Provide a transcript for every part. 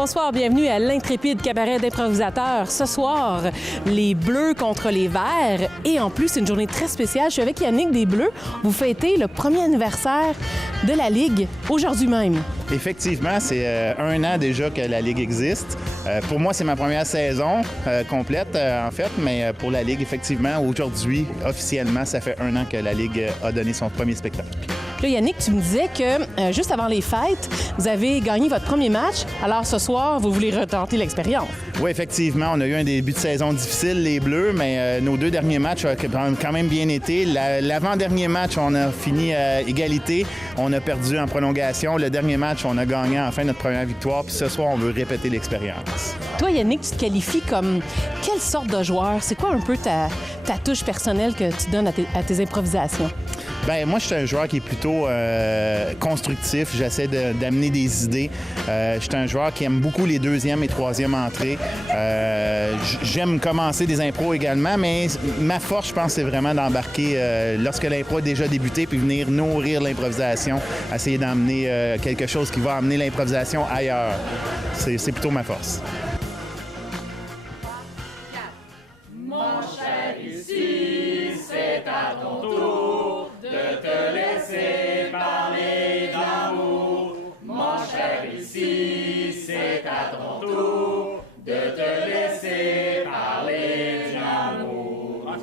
Bonsoir, bienvenue à l'intrépide cabaret d'improvisateurs. Ce soir, les Bleus contre les Verts. Et en plus, c'est une journée très spéciale. Je suis avec Yannick des Bleus. Vous fêtez le premier anniversaire de la Ligue aujourd'hui même. Effectivement, c'est un an déjà que la Ligue existe. Pour moi, c'est ma première saison complète, en fait, mais pour la Ligue, effectivement, aujourd'hui, officiellement, ça fait un an que la Ligue a donné son premier spectacle. Là, Yannick, tu me disais que juste avant les fêtes, vous avez gagné votre premier match. Alors ce soir, vous voulez retenter l'expérience. Oui, effectivement, on a eu un début de saison difficile, les Bleus, mais nos deux derniers matchs ont quand même bien été. L'avant-dernier match, on a fini à égalité. On a perdu en prolongation. Le dernier match, on a gagné enfin notre première victoire. Puis ce soir, on veut répéter l'expérience. Toi, Yannick, tu te qualifies comme quelle sorte de joueur? C'est quoi un peu ta touche personnelle que tu donnes à tes improvisations? Bien, moi, je suis un joueur qui est plutôt constructif. J'essaie d'amener des idées. Je suis un joueur qui aime beaucoup les deuxièmes et troisièmes entrées. J'aime commencer des impros également, mais ma force, je pense, c'est vraiment d'embarquer lorsque l'impro a déjà débuté puis venir nourrir l'improvisation, essayer d'emmener quelque chose qui va amener l'improvisation ailleurs. C'est plutôt ma force. Mon cher, ici, c'est à ton tour de te laisser parler d'amour. Mon cher, ici, c'est à ton tour de te laisser parler d'amour.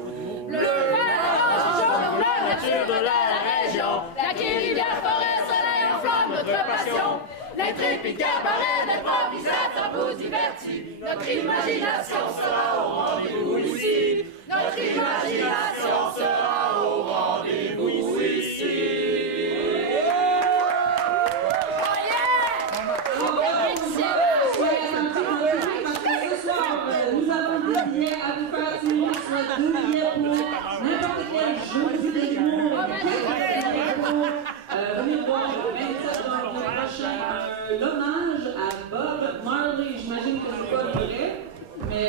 Le vert, jaune, la nature de la région, lac et rivière, forêt, soleil enflamme notre passion. L'intrépide cabaret d'improvisateurs vous divertit. Notre imagination sera au rendez-vous ici. Notre imagination sera au rendez-vous ici. Nous avons des billets à vous faire tirer, soit 2 billets pour n'importe quel jeu vidéo. Venez voir le 27 janvier prochain l'hommage à Bob Marley. J'imagine que c'est pas le vrai, mais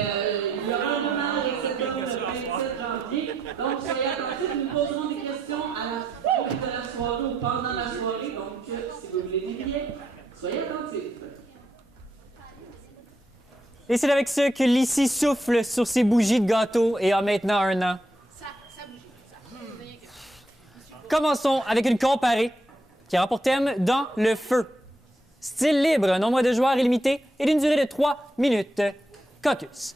il y aura un hommage à cet homme le 27 janvier. Donc soyez attentifs, nous poserons des questions à la fin de la soirée ou pendant la soirée. Donc si vous voulez des billets, soyez attentifs. Et c'est avec ça que Lissy souffle sur ses bougies de gâteau et a maintenant un an. Commençons avec une comparée qui aura pour thème « Dans le feu ». Style libre, nombre de joueurs illimité et d'une durée de 3 minutes. Caucus.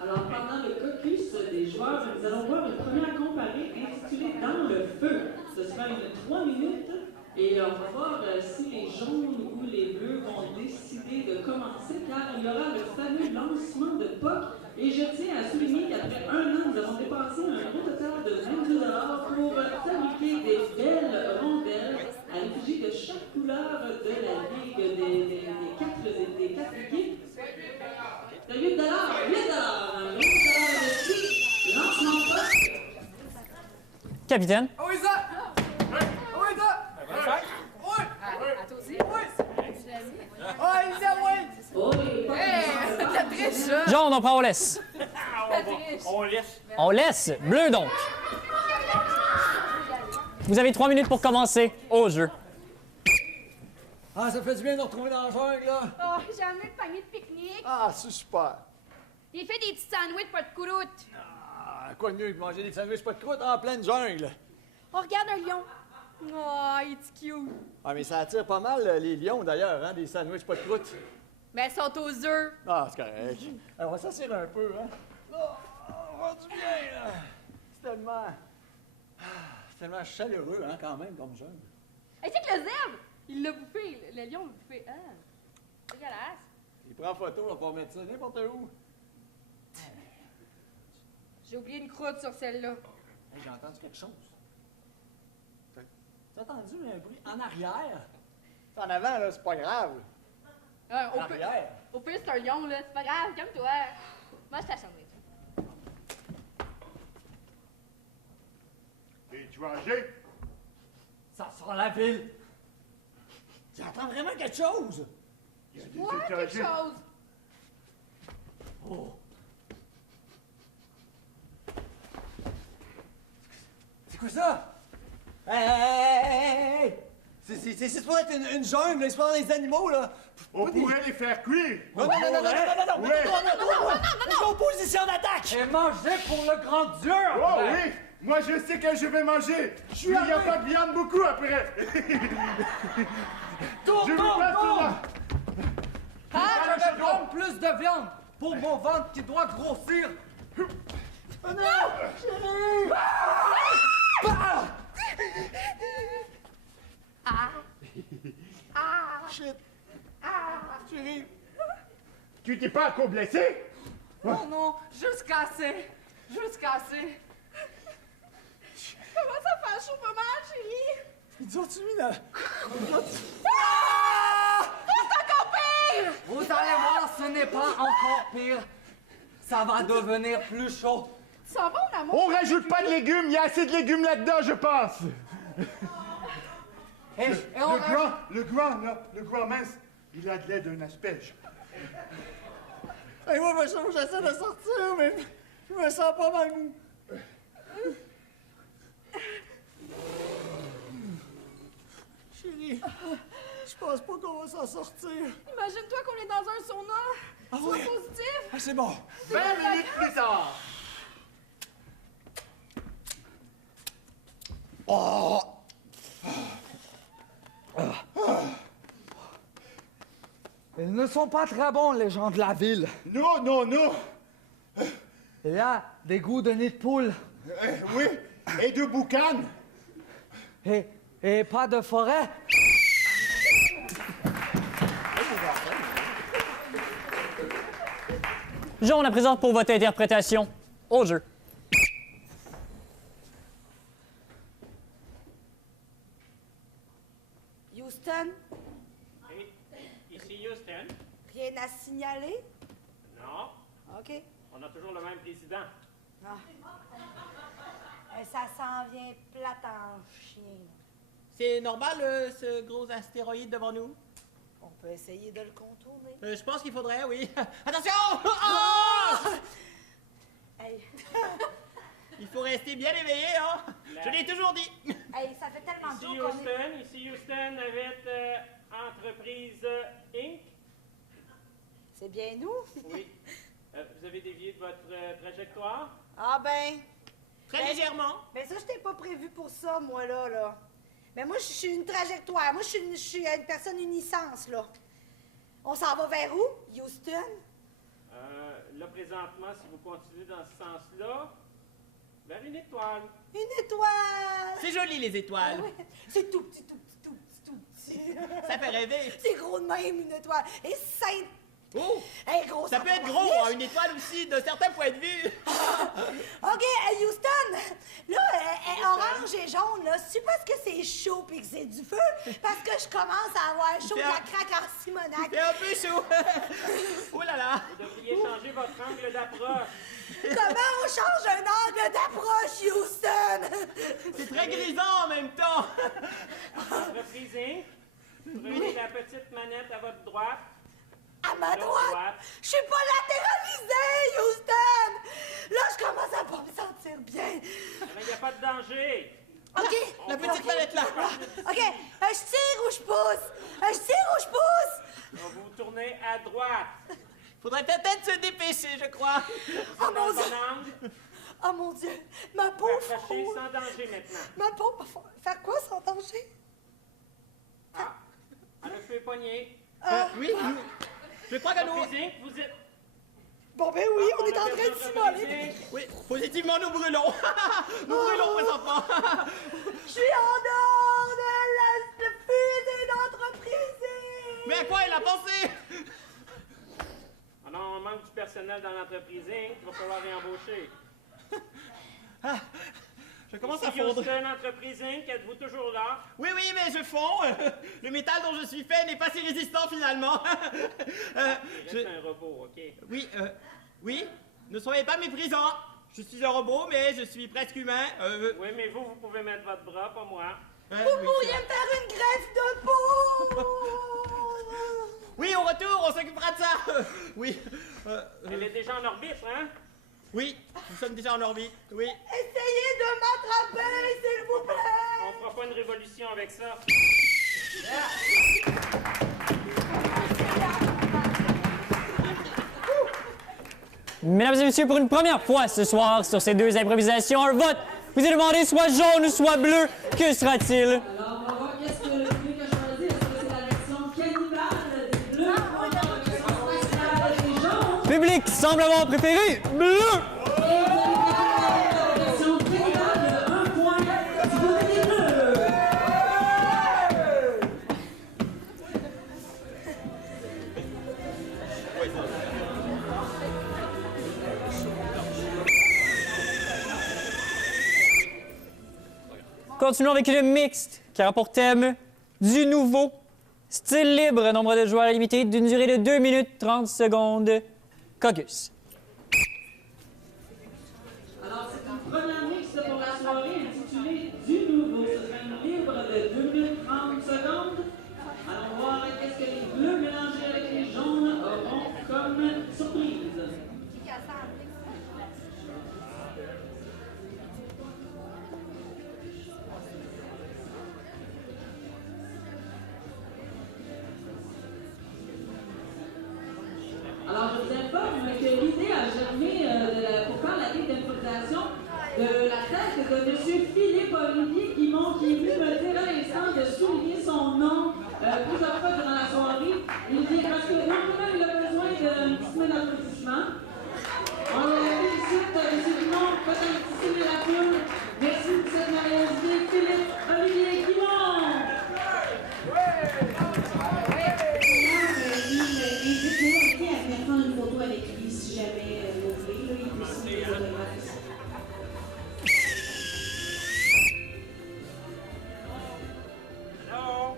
Alors, pendant le caucus des joueurs, nous allons voir une première comparée intitulée « Dans le feu ». Ce sera une 3 minutes et on va voir si les jaunes ou les bleus vont décider de commencer car il y aura le fameux lancement de POC. Et je tiens à souligner qu'après un an, nous avons dépensé un gros total de 22 $ pour fabriquer des belles rondelles à l'effigie de chaque couleur de la ligue des quatre équipes. De 8 $, 8 $, 8 $ dessus. Lancement de POC. Capitaine. Oui, ça! Oui, ça! Oui! À toi aussi? Oui! Oui, ça, oui! Oh, les POC. T'as triché, ça! Jaune, on prend, on laisse. On laisse. Bleu, donc. Vous avez 3 minutes pour commencer au jeu. Ah, ça fait du bien de nous retrouver dans la jungle, là. Oh, j'ai amené le panier de pique-nique. Ah, c'est super. J'ai fait des petits sandwichs pas de croûte. Ah, quoi de mieux que manger des sandwichs pas de croûte en pleine jungle? Oh, regarde un lion. Oh, il est cute. Ah, mais ça attire pas mal les lions, d'ailleurs, hein, des sandwichs pas de croûte. Mais elles sont aux œufs. Ah, c'est correct. Alors, on va s'asseoir un peu, hein. Oh, on va du bien, là. C'est tellement chaleureux, hein, quand même, comme jungle. Et c'est que le zèbre, il l'a bouffé. Le lion l'a bouffé. Ah, dégueulasse. Il prend photo, on va pas mettre ça n'importe où. J'ai oublié une croûte sur celle-là. Hey, j'ai entendu quelque chose. T'as entendu un bruit en arrière? En avant, là, c'est pas grave. Ah, En arrière. au pire, c'est un lion, là. C'est pas grave, calme-toi. Moi, je t'assommerai. Es-tu rangé? Ça sent la ville. J'entends vraiment quelque chose. Ouais, quelque chose. Oh. C'est quoi ça? Hey! C'est supposé être une jungle, c'est pas des animaux, là! On pourrait les faire cuire. Non! Position d'attaque! Et manger pour le grand Dieu! Oh oui! Moi, je sais que je vais manger. Il n'y a pas de viande beaucoup après. Je veux pas cela. Je vais prendre plus de viande pour mon ventre qui doit grossir. Shit! Chérie! Tu t'es pas encore blessé? Non, juste cassé. Comment ça fait chaud pas mal, chérie? Ils ont-tu mis la... Vous allez voir, ce n'est pas encore pire. Ça va devenir plus chaud. Tu sens bon, l'amour? On rajoute pas de légumes. Il y a assez de légumes là-dedans, je pense. Et on Le grand mince, il a de l'air d'un asperge. Hey, moi, j'essaie de sortir, mais je me sens pas mal mou. Chérie, je pense pas qu'on va s'en sortir. Imagine-toi qu'on est dans un sauna. Ah Sois oui? positif. Ah, c'est bon. 20 minutes plus tard. Oh! Ils ne sont pas très bons, les gens de la ville. Non. Il y a des goûts de nid de poule Oui, et de boucan. et pas de forêt. Jean, on la présente pour votre interprétation au jeu. Houston, Oui, ici Houston. rien à signaler? Non, OK. on a toujours le même président. Ah. Ça s'en vient plate en chien. C'est normal, ce gros astéroïde devant nous? On peut essayer de le contourner. Je pense qu'il faudrait, oui. Attention! Oh! Hey. Il faut rester bien éveillé, hein? Je l'ai toujours dit. Hey, ça fait tellement de Ici jours qu'on est... Houston, avec Entreprise Inc. C'est bien nous? Oui. Vous avez dévié de votre trajectoire? Ah ben... Très légèrement. Mais ça, je t'ai pas prévu pour ça, moi, là. Mais moi, je suis une trajectoire. Moi, je suis une personne unisens, là. On s'en va vers où? Houston? Là, présentement, si vous continuez dans ce sens-là, vers une étoile. Une étoile! C'est joli, les étoiles. Ah ouais. C'est tout petit. Ça fait rêver. C'est gros de même, une étoile. Et sainte... Oh! Hey, gros, Ça peut être gros, hein, une étoile aussi, de certains points de vue. OK, Houston, là, orange et jaune, là, c'est parce que c'est chaud et que c'est du feu, parce que je commence à avoir chaud de la craque en Simonac. C'est un peu chaud. Oh là là. Vous devriez changer votre angle d'approche. Comment on change un angle d'approche, Houston? C'est très grisant en même temps. Entreprise Inc. Prenez la petite manette à votre droite. À ma droite? Je suis pas latéralisée, Houston! Là, je commence à pas me sentir bien. Il n'y a pas de danger. OK. La petite manette là. OK, je tire ou je pousse? Vous tournez à droite. Faudrait peut-être se dépêcher, je crois. Oh mon Bon Dieu! angle. Oh mon Dieu! Ma peau Approchez fond. sans danger maintenant. Ma peau faire quoi sans danger? Ah, le feu poignet. Oui, je crois que nous... Entreprise Inc. Vous êtes... Bon ben oui, on est en train de s'immoler. Oui, positivement, nous brûlons. Nous brûlons présentement. Je suis en dehors de la fusée d'entreprise. Mais à quoi elle a pensé? Ah non, on manque du personnel dans l'entreprise Inc. Il va falloir réembaucher. Je commence Ici à fondre. Houston, Entreprise Inc. Êtes-vous toujours là? Oui, mais je fonds. Le métal dont je suis fait n'est pas si résistant finalement. Il reste un robot, OK? Oui, ne soyez pas méprisants. Je suis un robot, mais je suis presque humain. Oui, mais vous pouvez mettre votre bras, pas moi. Vous pourriez me faire une greffe de peau. Oui, au retour, on s'occupera de ça. Oui. Elle est déjà en orbite, hein? Oui, nous sommes déjà en orbite, oui. Essayez de m'attraper, s'il vous plaît! On fera pas une révolution avec ça. Mesdames et messieurs, pour une première fois ce soir sur ces deux improvisations, un vote vous est demandé soit jaune ou soit bleu. Que sera-t-il? Alors, on va voir qu'est-ce que le public a choisi. Est-ce que c'est la version cannibale des bleus ou encore la version spatiale des jaunes? Public semble avoir préféré bleu. Et vous allez préférer la version cannibale, 1 point du côté des bleus. Continuons avec une mixte qui a pour thème du nouveau. Style libre, nombre de joueurs illimité d'une durée de 2 minutes 30 secondes. Caucus. Alors, c'est une première mixte pour la soirée intitulée Du Nouveau. Ce sera une libre de 2 minutes 30 secondes. Allons voir qu'est-ce que les bleus mélangés avec les jaunes auront comme surprise. Alors, je vous informe que l'idée a germé pour faire la ligue d'improvisation de la tête de M. Philippe Olivier qui est venu me dire à l'instant de souligner son nom plusieurs fois durant la soirée. Il dit parce que non seulement il a besoin d'un petit peu d'applaudissement. On le félicite, M. Dumont, faites un petit signe à la foule. Merci de cette merveilleuse Philippe Olivier Guimond. Une photo avec lui si jamais vous voulez. Là, il peut signer des autographes ici. Allô?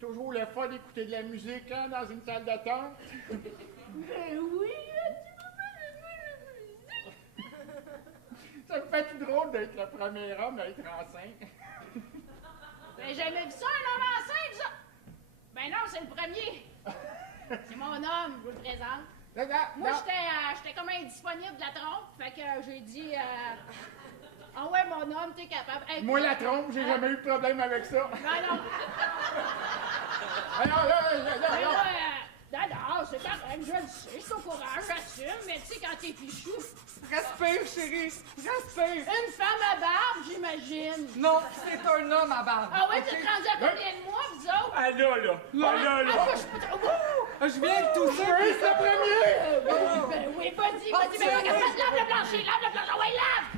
Toujours le fun d'écouter de la musique hein, dans une salle d'attente? Ben oui! Ça me fait tout drôle d'être le premier homme à être enceinte. Ben, jamais vu ça, un homme enceinte, ça! Ben non, c'est le premier. C'est mon homme, je vous le présente. Moi, j'étais comme indisponible de la trompe, fait que j'ai dit... Ah ouais, mon homme, t'es capable. Hey, Moi, la trompe, j'ai jamais eu de problème avec ça. Non. Non, c'est correct, je le sais, je suis au courant, j'assume, mais tu sais, quand t'es fichu... Respire, chérie, respire. Une femme à barbe, j'imagine. Non, c'est un homme à barbe. Ah ouais, tu te rendu à combien de mois, vous autres? Ah là. Ah, je suis pas trop... Je viens de tousser. Oui, c'est le premier! Ben oui, vas-y, mais regarde, lave le plancher, ah ouais, lave!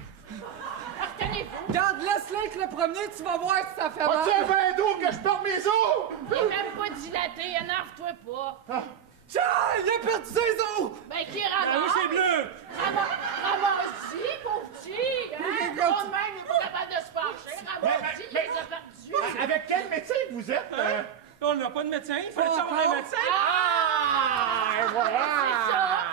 Retenez-vous. Regarde, laisse-le avec le premier, tu vas voir si ça fait mal. As-tu un verre d'eau que je porte mes os? Il est même pas dilaté, énerve-toi pas. Tiens, il a perdu ses os! Ben, qui ramasse? oui, c'est bleu! Ramasse-y, pauvre petit! Hein? Tout de même, il est pas capable de se pencher. Ramasse-y, il les a perdus. Avec quel médecin vous êtes? On n'a pas de médecin, il fallait savoir un médecin! Ah, voilà!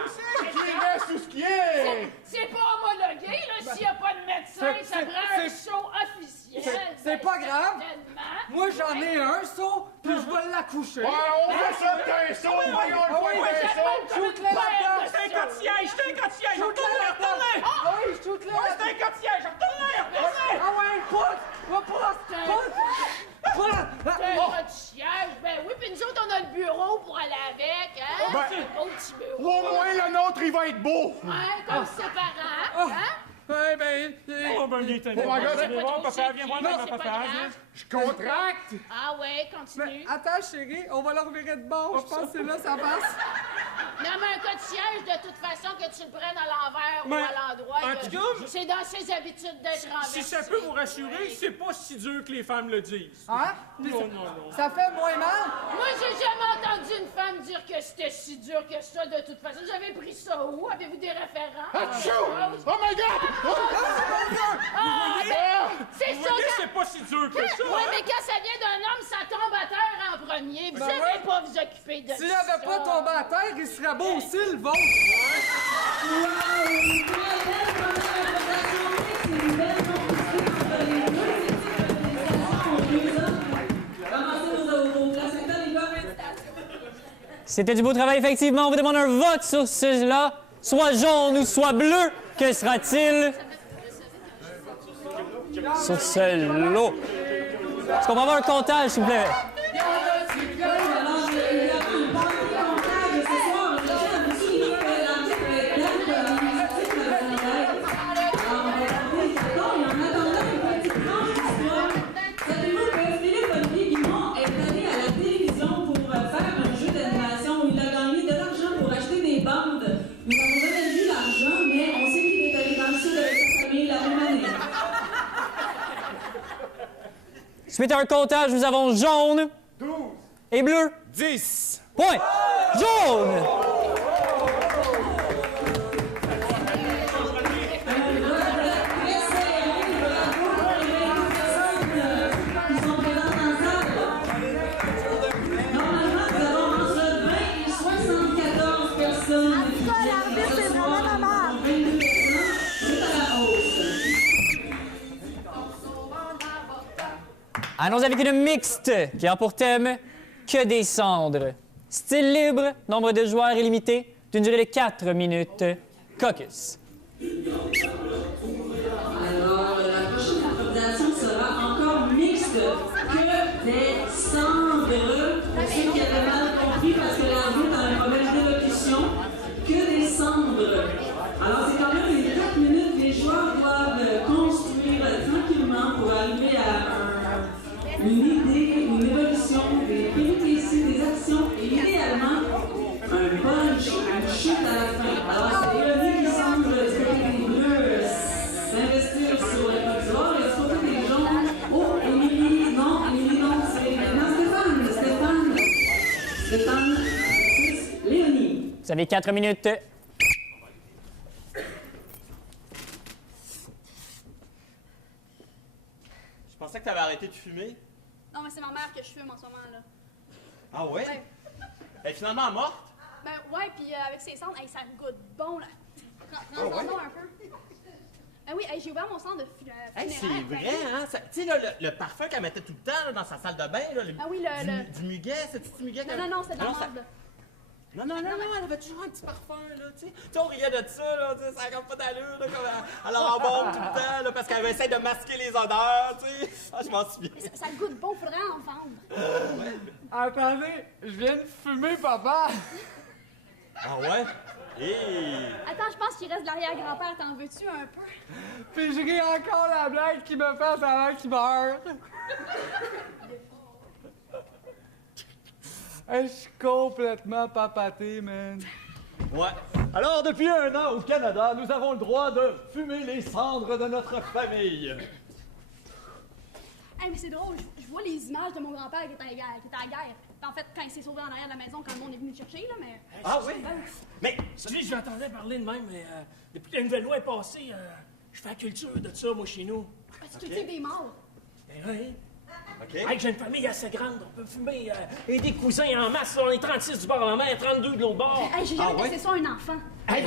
C'est ça! Qui reste tout ce qui est! C'est pas homologué, là, s'il n'y a pas de médecin, ça prend un saut officiel. C'est pas grave. Certainement. Moi, j'en ai un saut, puis je vais l'accoucher. Ouais, on veut ça que t'as un saut! Voyons le point d'un saut! Shoot-le là-dedans! C'est un code-siège! Retourne-le! Ah oui, shoot-le! C'est un code-siège! Retourne-le! Ah ouais, pousse! C'est pas de siège. Ben oui, puis nous autres, on a le bureau pour aller avec, hein? Ben, C'est un beau petit bureau. Au moins, le nôtre, il va être beau! Ouais, comme ses parents, hein? Ouais, ben... Oh, ben, il est allé. Oh my God. Viens voir, papa, viens voir, Non, papa, c'est pas papa. grave. Je contracte! Ah ouais, continue. Attends, chérie, on va leur virer de bord. Je pense que c'est là ça passe. Non, mais un cas de siège, de toute façon, que tu le prennes à l'envers ou Mais, à l'endroit, en tout cas, c'est dans ses habitudes d'être renversé. Si ça peut vous rassurer, c'est pas si dur que les femmes le disent. Hein? Non. Ça fait moins mal? Moi, j'ai jamais entendu une femme dire que c'était si dur que ça, de toute façon. Vous avez pris ça où? Avez-vous des références? Achou! Oh my God! C'est Vous ça, voyez, quand... c'est pas si dur que ça. Oui, mais quand ça vient d'un homme, ça tombe à terre en premier. Vous Ben savez ouais. pas vous occuper de ça. S'il avait pas tombé à terre, il serait beau aussi, le vôtre. Une très belle première improvisation mixte et une belle compétition entre les deux équipes d'improvisation aux 2 ans. Ramassez vos places actuelles, les gars. C'était du beau travail, effectivement. On vous demande un vote sur cela. Soit jaune ou soit bleu. Que sera-t-il? Sur ce lot. Est-ce qu'on va avoir un comptage, s'il vous plaît? Suite à un comptage, nous avons jaune 12 et bleu 10. Point. Jaune. Allons avec une mixte qui a pour thème que des cendres. Style libre, nombre de joueurs illimité, d'une durée de 4 minutes. Caucus. Alors, la prochaine improvisation sera encore mixte que des cendres. Pour ceux qui avaient mal compris, parce que la route a une mauvaise élocution, que des cendres. Alors, c'est quand même les 4 minutes que les joueurs doivent construire tranquillement pour arriver à une idée, une évolution, des péripéties, des actions et idéalement un punch, une chute à la fin. Alors, c'est Léonie qui semble du côté des bleus s'investir sur le provisoire et du côté des jaunes. Oh, Émilie, non, c'est maintenant Stéphane, Léonie. Vous avez 4 minutes. Je pensais que tu avais arrêté de fumer. Non, mais c'est ma mère que je fume en ce moment, là. Ah ouais? Ouais. Elle est finalement morte? Ben ouais, puis avec ses cendres, hey, ça goûte bon, là. Prends ouais? un peu. Ben oui, hey, j'ai ouvert mon centre de Hey, c'est funéraire. vrai, hein? Tu sais, là, le parfum qu'elle mettait tout le temps là, dans sa salle de bain, là, Ah oui, du muguet, c'est-tu du muguet? Non, c'est de la merde, là. Non, elle avait toujours un petit parfum, là, tu sais. Tu sais, on riait de ça, là, tu sais, ça n'a comme pas d'allure, là, comme elle en bombe tout le temps, là, parce qu'elle essaie de masquer les odeurs, tu sais. Ah, je m'en souviens. Ça goûte bon, faudrait en vendre. Ouais. Attendez, je viens de fumer, papa. Ah ouais? Hey. Attends, je pense qu'il reste de l'arrière-grand-père, t'en veux-tu un peu? Puis je ris encore la blague qui me fait avant qu'il meure. Hey, je suis complètement papaté, man. Ouais. Alors, depuis 1 an au Canada, nous avons le droit de fumer les cendres de notre famille. Hey, mais c'est drôle, je vois les images de mon grand-père qui était à la guerre. En fait, quand il s'est sauvé en arrière de la maison, quand le monde est venu le chercher, là, mais... Ah oui? Mais, celui, je l'entendais parler de même, mais depuis que la nouvelle loi est passée, je fais la culture de ça, moi, chez nous. Tu cultives des morts. Ben oui. OK. Hey, j'ai une famille assez grande, on peut fumer. Et des cousins en masse, on est 36 du bord à ma mère, 32 de l'autre bord. Hey, j'ai jamais laissé ça à un enfant. Hey,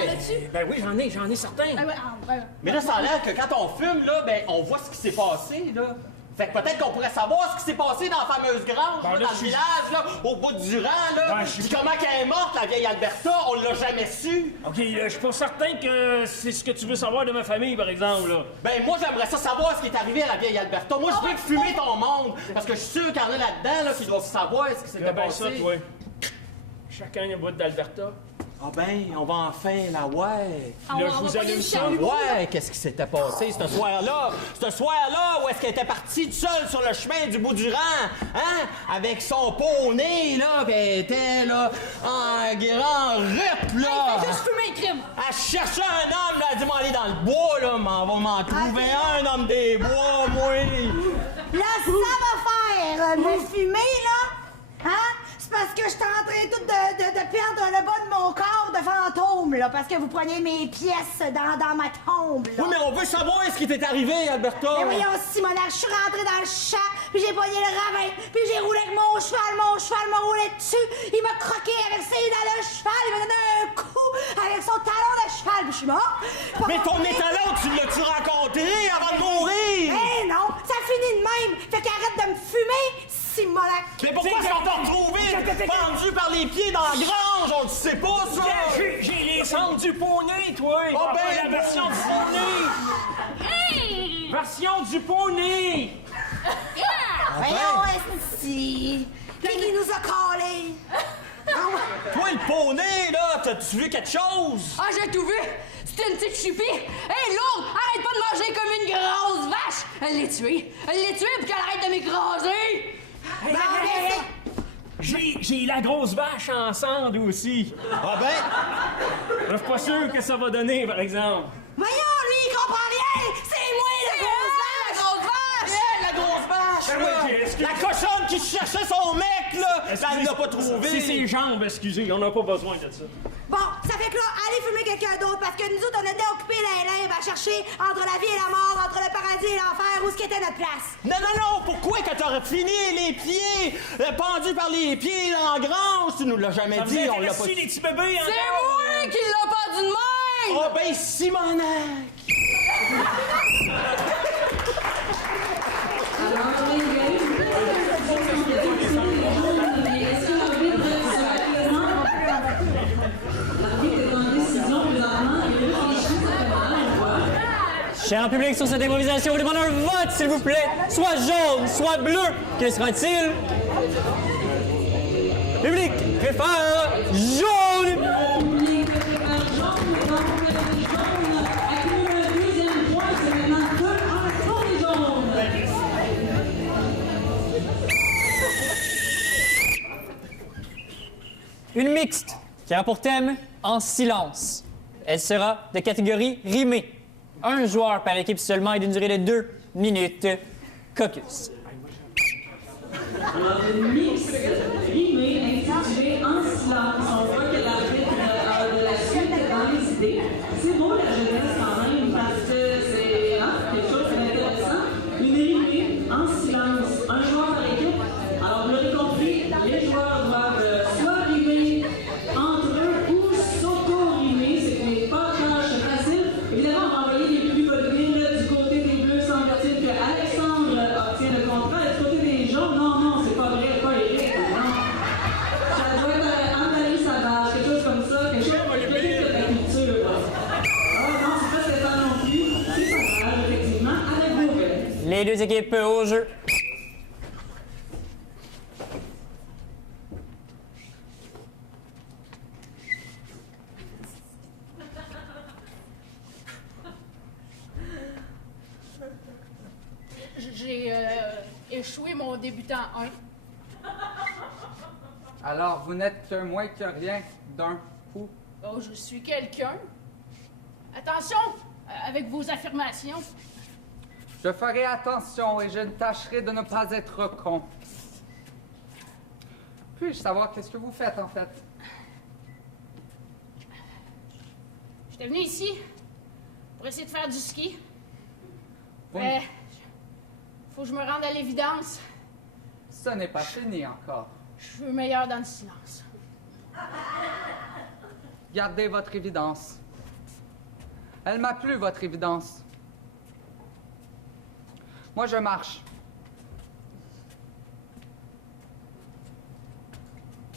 ben oui, j'en ai certains. Ah ouais, mais là, ça a l'air que quand on fume, là, ben, on voit ce qui s'est passé, là. Fait que peut-être qu'on pourrait savoir ce qui s'est passé dans la fameuse grange, Ben, là, là, dans le village, là, au bout du rang, là. Ben, Puis comment qu'elle est morte, la vieille Alberta, on l'a jamais su. OK, je suis pas certain que c'est ce que tu veux savoir de ma famille, par exemple, là. Ben, moi, j'aimerais ça savoir ce qui est arrivé à la vieille Alberta. Moi, je veux fumer ton monde, parce que je suis sûr qu'il y en a là-dedans, là, qui doivent savoir ce qui s'était Ben passé. ça, toi. Chacun a un bout d'Alberta. Ah ben, on va enfin la ouais. Là, je vous allume ça. Ouais, qu'est-ce qui s'était passé ce soir-là? Ce soir-là, où est-ce qu'elle était partie toute seule sur le chemin du bout du rang, hein? Avec son poney, là, pis elle était, là, en grand rip, là. Fais juste fumer, crime. Elle cherchait un homme, là, elle dit, aller dans le bois, là, mais on va m'en trouver un homme des bois, moi. Là, ça va faire, me fumer, là, hein? C'est parce que je suis en train tout de perdre le bas de mon corps de fantôme, là, parce que vous prenez mes pièces dans ma tombe, là. Oui, mais on veut savoir ce qui t'est arrivé, Alberta. Mais voyons, Simonac, je suis rentrée dans le champ, puis j'ai pogné le ravin, puis j'ai roulé avec mon cheval m'a roulé dessus, il m'a croqué avec ses dents de cheval, il m'a donné un coup avec son talon de cheval, puis je suis mort. Mais ton étalon, tu l'as-tu rencontré avant de mourir? Eh non, ça finit de même, fait qu'arrête de me fumer, Simonac. Mais pourquoi ça t'a retrouvé pendu par les pieds dans la grange, on le sait pas, ça! J'ai les cendres du poney, toi! Oh, ben, la version du poney! Hey! Version du poney! Voyons, est-ce qui nous a collés? Toi, le poney, là, t'as-tu vu quelque chose? Ah, j'ai tout vu! C'était une petite chupie! Hey, lourde! Arrête pas de manger comme une grosse vache! Elle l'est tuée! Elle l'est tuée pour qu'elle arrête de m'écraser! J'ai la grosse vache en cendre aussi. Ah ben? Je suis pas sûr que ça va donner, par exemple. Voyons, lui, il comprend rien! C'est moi, la grosse vache! La grosse vache! Ben oui, excuse- La cochonne qui cherchait son mec, là! Elle l'a pas trouvé! C'est ses jambes, excusez, on n'a pas besoin de ça. Bon, ça fait que là, allez fumer quelqu'un d'autre, parce que nous autres, on était occupés l'un à chercher entre la vie et la mort, entre le paradis et l'enfer, où ce qui était notre place. Non, non, non! Pourquoi que t'aurais fini les pieds, pendu par les pieds dans la grange? Tu nous l'as jamais Ça dit, vous on l'a pas intéresse-tu, dit. les petits bébés, C'est moi qui l'a pas dit de même! Oh ben, Simonac! Cher public, sur cette improvisation, je vous demande un vote, s'il vous plaît. Soit jaune, soit bleu. Quel sera-t-il? Public préfère jaune! Une mixte qui a pour thème En silence. Elle sera de catégorie rimée. Un joueur par équipe seulement et d'une durée de 2 minutes. Caucus. Alors, une mix rimée intitulée En silence. On voit que l'arbitre a de la suite dans les idées. C'est beau la jeunesse quand même parce que c'est quelque chose d'intéressant. Une rimée en silence. Un joueur par équipe. Alors, vous l'aurez compris, les joueurs doivent soit rimer entre eux ou s'auto-rimer. Ce n'est pas tâche facile. Évidemment, on va envoyer les plus volubiles du côté des bleus. Semble-t-il que Alexandre obtient le contrat. Et du côté des jaunes, non, c'est pas vrai, pas Eric. Non. Ça doit être Anne-Marie Savage, quelque chose comme ça, quelque chose de la culture. Ah non, c'est pas Stéphane non plus. C'est Savage, effectivement, avec vos rêves. Les deux équipes au jeu. J'ai échoué mon débutant 1. Alors, vous n'êtes qu'un moins que rien d'un coup. Oh, je suis quelqu'un. Attention avec vos affirmations. Je ferai attention et je ne tâcherai de ne pas être con. Puis-je savoir qu'est-ce que vous faites, en fait? J'étais venu ici pour essayer de faire du ski. Vous- Mais faut que je me rende à l'évidence. Ce n'est pas fini encore. Je suis meilleur dans le silence. Gardez votre évidence. Elle m'a plu, votre évidence. Moi, je marche.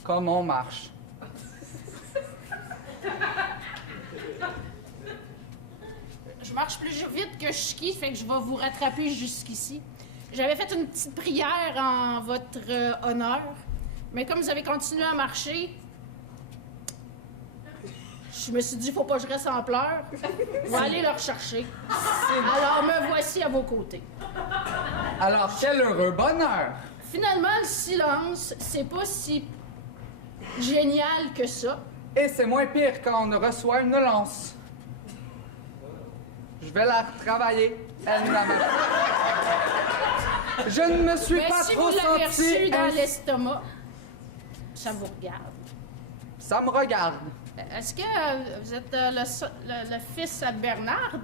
Comme on marche. Je marche plus vite que je skie, fait que je vais vous rattraper jusqu'ici. J'avais fait une petite prière en votre honneur, mais comme vous avez continué à marcher, je me suis dit, faut pas que je reste en pleurs. Je vais aller le rechercher. Alors, me voici à vos côtés. Alors, quel heureux bonheur! Finalement, le silence, c'est pas si génial que ça. Et c'est moins pire quand on reçoit une lance. Je vais la retravailler. Elle nous la met. Je ne me suis Mais pas si trop vous l'avez reçu senti... dans l'estomac, ça vous regarde. Ça me regarde. Est-ce que vous êtes le fils à Bernard?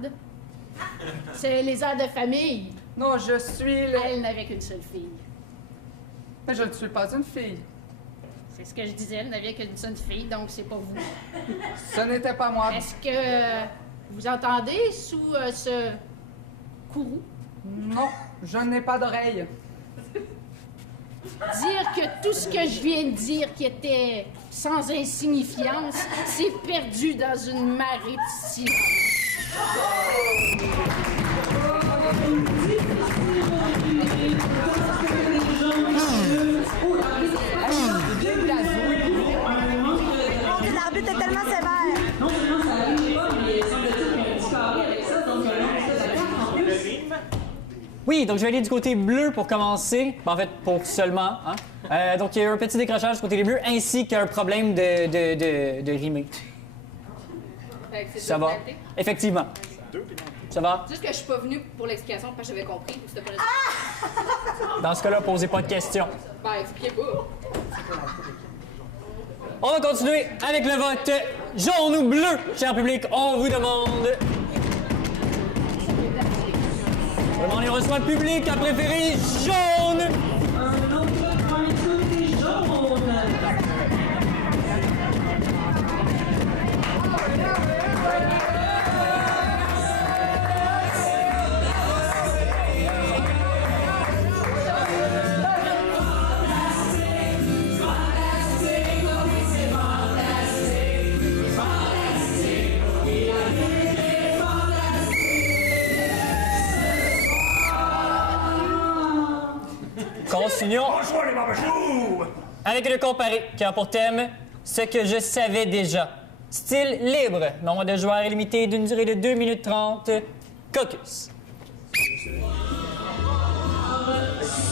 C'est les airs de famille. Non, je suis... Elle n'avait qu'une seule fille. Mais je ne suis pas une fille. C'est ce que je disais, elle n'avait qu'une seule fille, donc c'est pas vous. Ce n'était pas moi. Est-ce que vous entendez sous ce courroux? Non, je n'ai pas d'oreille. dire que tout ce que je viens de dire qui était sans insignifiance s'est perdu dans une marée de silence. L'arbitre est tellement sévère. Non seulement ça arrive pas, mais semble-t-il qu'il y a un petit carré avec ça, donc un long set de cartes en plus. Oui, donc je vais aller du côté bleu pour commencer. En fait, pour seulement. Hein? Donc il y a un petit décrochage du côté des bleus ainsi qu'un problème de rimer. Ça va? Effectivement. Ça va? Juste que je suis pas venue pour l'explication parce que j'avais compris ou c'était pas Dans ce cas-là, posez pas de questions. Ben, expliquez pas. On va continuer avec le vote jaune ou bleu. Cher public, on vous demande. On reçoit le public à préférer jaune. Un autre point côté jaune. Continuons avec le comparé qui a pour thème ce que je savais déjà. Style libre, nombre de joueurs illimité d'une durée de 2 minutes 30. Caucus. Ce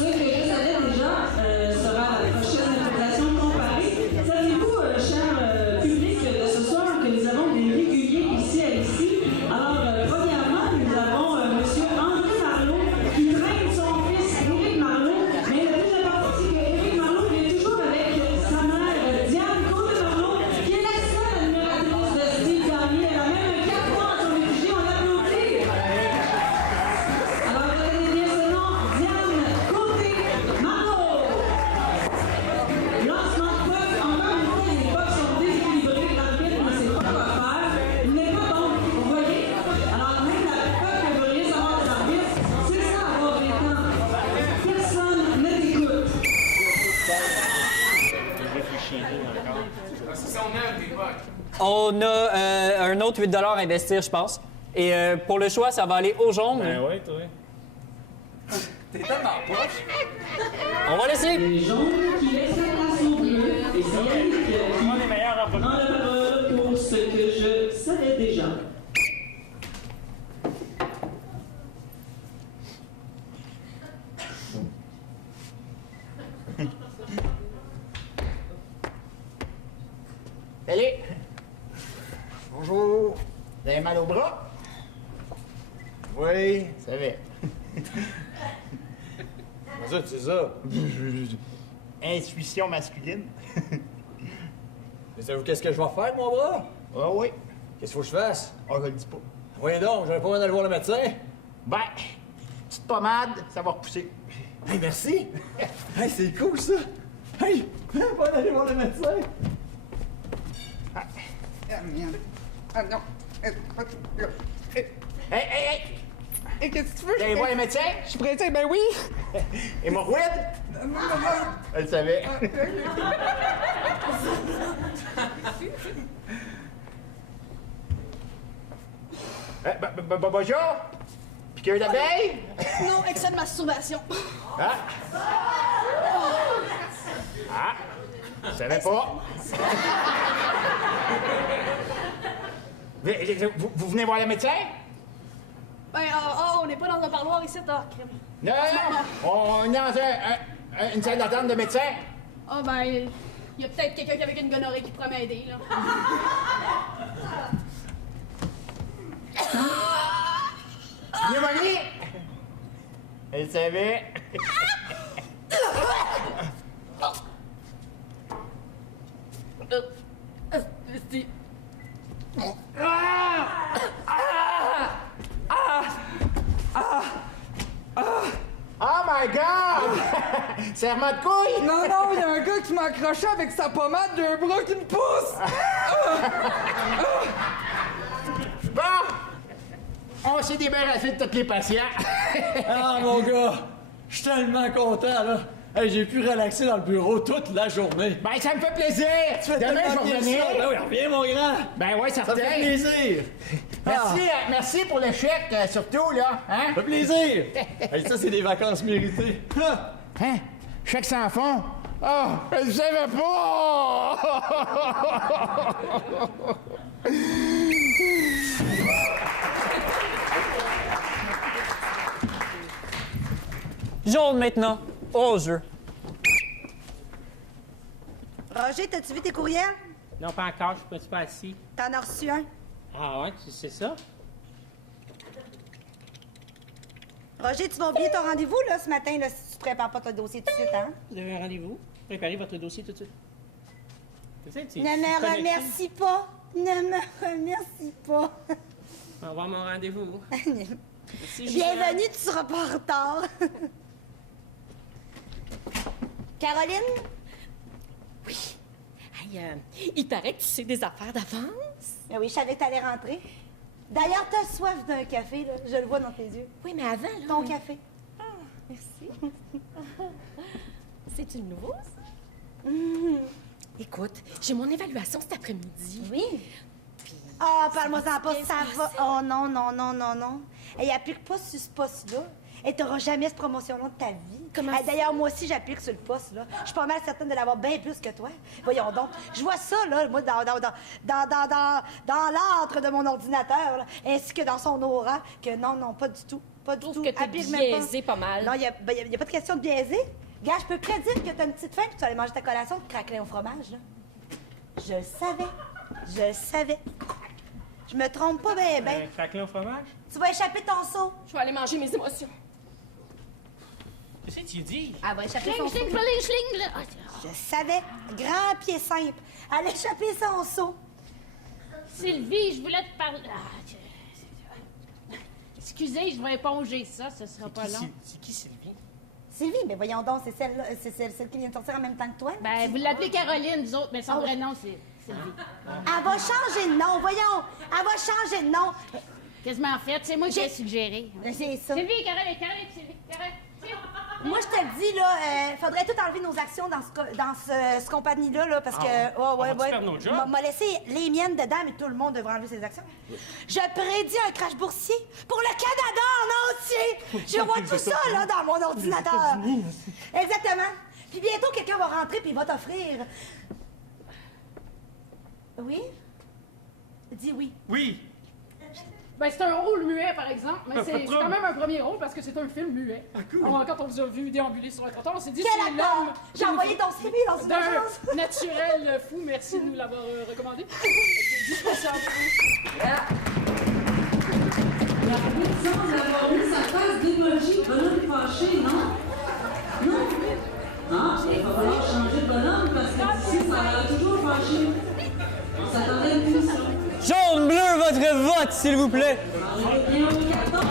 que je savais déjà sera la prochaine interprétation comparée. Savez-vous, cher public de ce soir, que nous avons des réguliers ici à ici? Alors, premièrement, nous avons M. André Marleau qui traîne son fils Éric Marleau. Mais le plus important, c'est que Éric Marleau est toujours avec sa mère Diane Côté-Marleau, qui est la seule admiratrice de Steve Gagné. Elle a même 4 ans à son effigie. On l'applaudit. Alors, retenez bien ce nom, Diane Côté-Marleau. Lancement de puck, encore une fois, les pucks sont déséquilibrés. L'arbitre ne sait pas quoi faire. Il n'est pas bon, vous voyez? Alors, même la puck ne veut rien savoir de l'arbitre. C'est ça, avoir 20 ans. Personne ne t'écoute. On a un autre 8 à investir, je pense. Et pour le choix, ça va aller au jaune. Ben oui, toi. T'es tellement poche. On va laisser. Les jaunes qui laissent la place aux bleus. Et c'est Yannick qui On est meilleurs en prend la parole pour ce que je savais déjà. Salut! Bonjour! Vous avez mal au bras? Oui. Ça va. Comment ça, tu sais ça? Intuition masculine. Mais savez-vous qu'est-ce que je vais faire avec mon bras? Ah oui. Qu'est-ce qu'il faut que je fasse? Ah, je le dis pas. Voyons donc, j'aurais pas besoin d'aller voir le médecin. Ben, petite pommade, ça va repousser. Hey, merci! Hey, c'est cool ça! Hey, pas d'aller voir le médecin! Ah non. Hey! Et qu'est-ce que tu veux? Vous allez voir le médecin? Je suis pressé, ben oui! Hémorroïde? Non. Elle le savait. Bonjour! Piqueur d'abeille? Non, excès de masturbation. Ah! Ah! Je savais pas. Vous venez voir le médecin? Ben, on n'est pas dans un parloir ici, t'as crème. Non, on est dans une salle d'attente de médecin. Ah, ben, il y a peut-être quelqu'un qui avec une gonorrhée qui pourrait m'aider, là. Pneumonie! Elle savait. Oh my God! Serment de couille! Non, il y a un gars qui m'a accroché avec sa pommade, j'ai un bras qui me pousse! Bon! On s'est débarrassé de tous les patients. Ah, mon gars! Je suis tellement content, là! Hey, j'ai pu relaxer dans le bureau toute la journée. Ben, ça me fait plaisir! Tu fais Demain, je tellement vais bien revenir. ça. Ben oui, reviens, mon grand. Ben ouais, Ça certain. me fait plaisir. Merci pour le chèque, surtout, là. Hein? Ça fait plaisir. Hey, ça, c'est des vacances méritées. Hein? Chèque sans fond? Ah, je savais pas! Jaune maintenant, au jeu. Roger, t'as-tu vu tes courriels? Non, pas encore, je suis pas assis. T'en as reçu un. Ah ouais, tu sais ça? Roger, tu vas oublier ton rendez-vous, là, ce matin, là, si tu prépares pas ton dossier tout de suite, hein? Vous avez un rendez-vous? Préparez votre dossier tout de suite. Ne me remercie pas. Ne me remercie pas. On va avoir mon rendez-vous. Bienvenue, tu seras pas en retard. Caroline? Oui. Hey, il paraît que tu sais des affaires d'avance. Ah oui, je savais que t'allais rentrer. D'ailleurs, t'as soif d'un café, là. Je le vois dans tes yeux. Oui, mais avant, là... Ton café. Ah, merci. C'est une nouveau, ça? Écoute, j'ai mon évaluation cet après-midi. Oui? Ah, parle-moi-en pas, ça va. Oh non, non, non, non, non. Elle applique pas sur ce poste-là. Et t'auras jamais cette promotion-là de ta vie. Comment ça? D'ailleurs, moi aussi, j'applique sur le poste, là. Je suis pas mal certaine de l'avoir bien plus que toi. Voyons donc. Je vois ça, là, moi, dans l'antre de mon ordinateur, là, ainsi que dans son aura, que non, non, pas du tout. Pas du tout. Je trouve que t'es Applique même biaisé pas mal. Non, il y a pas de question de biaiser. Gars, je peux prédire que t'as une petite faim puis tu vas aller manger ta collation de craquelin au fromage, là. Je le savais. Je le savais. Je me trompe pas ben. Craquelin au fromage? Tu vas échapper ton seau. Je vais aller manger mes émotions. Qu'est-ce que tu dis? Elle va échapper Schling, son schling, seau. schling, schling, là. Je savais. Grand pied simple. Elle a échappé son seau. Sylvie, je voulais te parler. Excusez, je vais éponger ça, ce sera pas long. C'est qui Sylvie? Sylvie, mais voyons donc, c'est celle qui vient de sortir en même temps que toi. Ben, vous l'appelez Caroline, vous autres, mais son vrai nom, c'est Sylvie. Elle va changer de nom, voyons. Elle va changer de nom. Quasiment en fait, c'est moi qui l'ai suggéré. C'est ça. Sylvie, Caroline, Sylvie, Caroline. Moi, je te le dis, là, faudrait tout enlever nos actions dans ce compagnie-là, là, parce que... on va-tu faire nos jobs? M'a laissé les miennes dedans, mais tout le monde devrait enlever ses actions. Je prédis un crash boursier pour le Canada en entier! Je vois tout ça, là, dans mon ordinateur. Exactement. Puis bientôt, quelqu'un va rentrer puis il va t'offrir... Oui? Dis oui. Oui. Ben, c'est un rôle muet, par exemple, mais c'est quand même un premier rôle parce que c'est un film muet. Ah, cool. Quand on vous a vu déambuler sur un trottoir, on s'est dit Quel c'est acteur! l'homme J'ai envoyé ton CV dans une agence. d'un naturel fou. Merci de nous l'avoir recommandé. Dispensable. L'arbitre semble avoir mis sa face d'émoji bonhomme fâché, non? Non? Ah, il va falloir changer de bonhomme parce que d'ici, ça a l'air toujours fâché. On s'attendait à plus ça. Jaune, bleu, votre vote, s'il vous plaît. Bien au carton.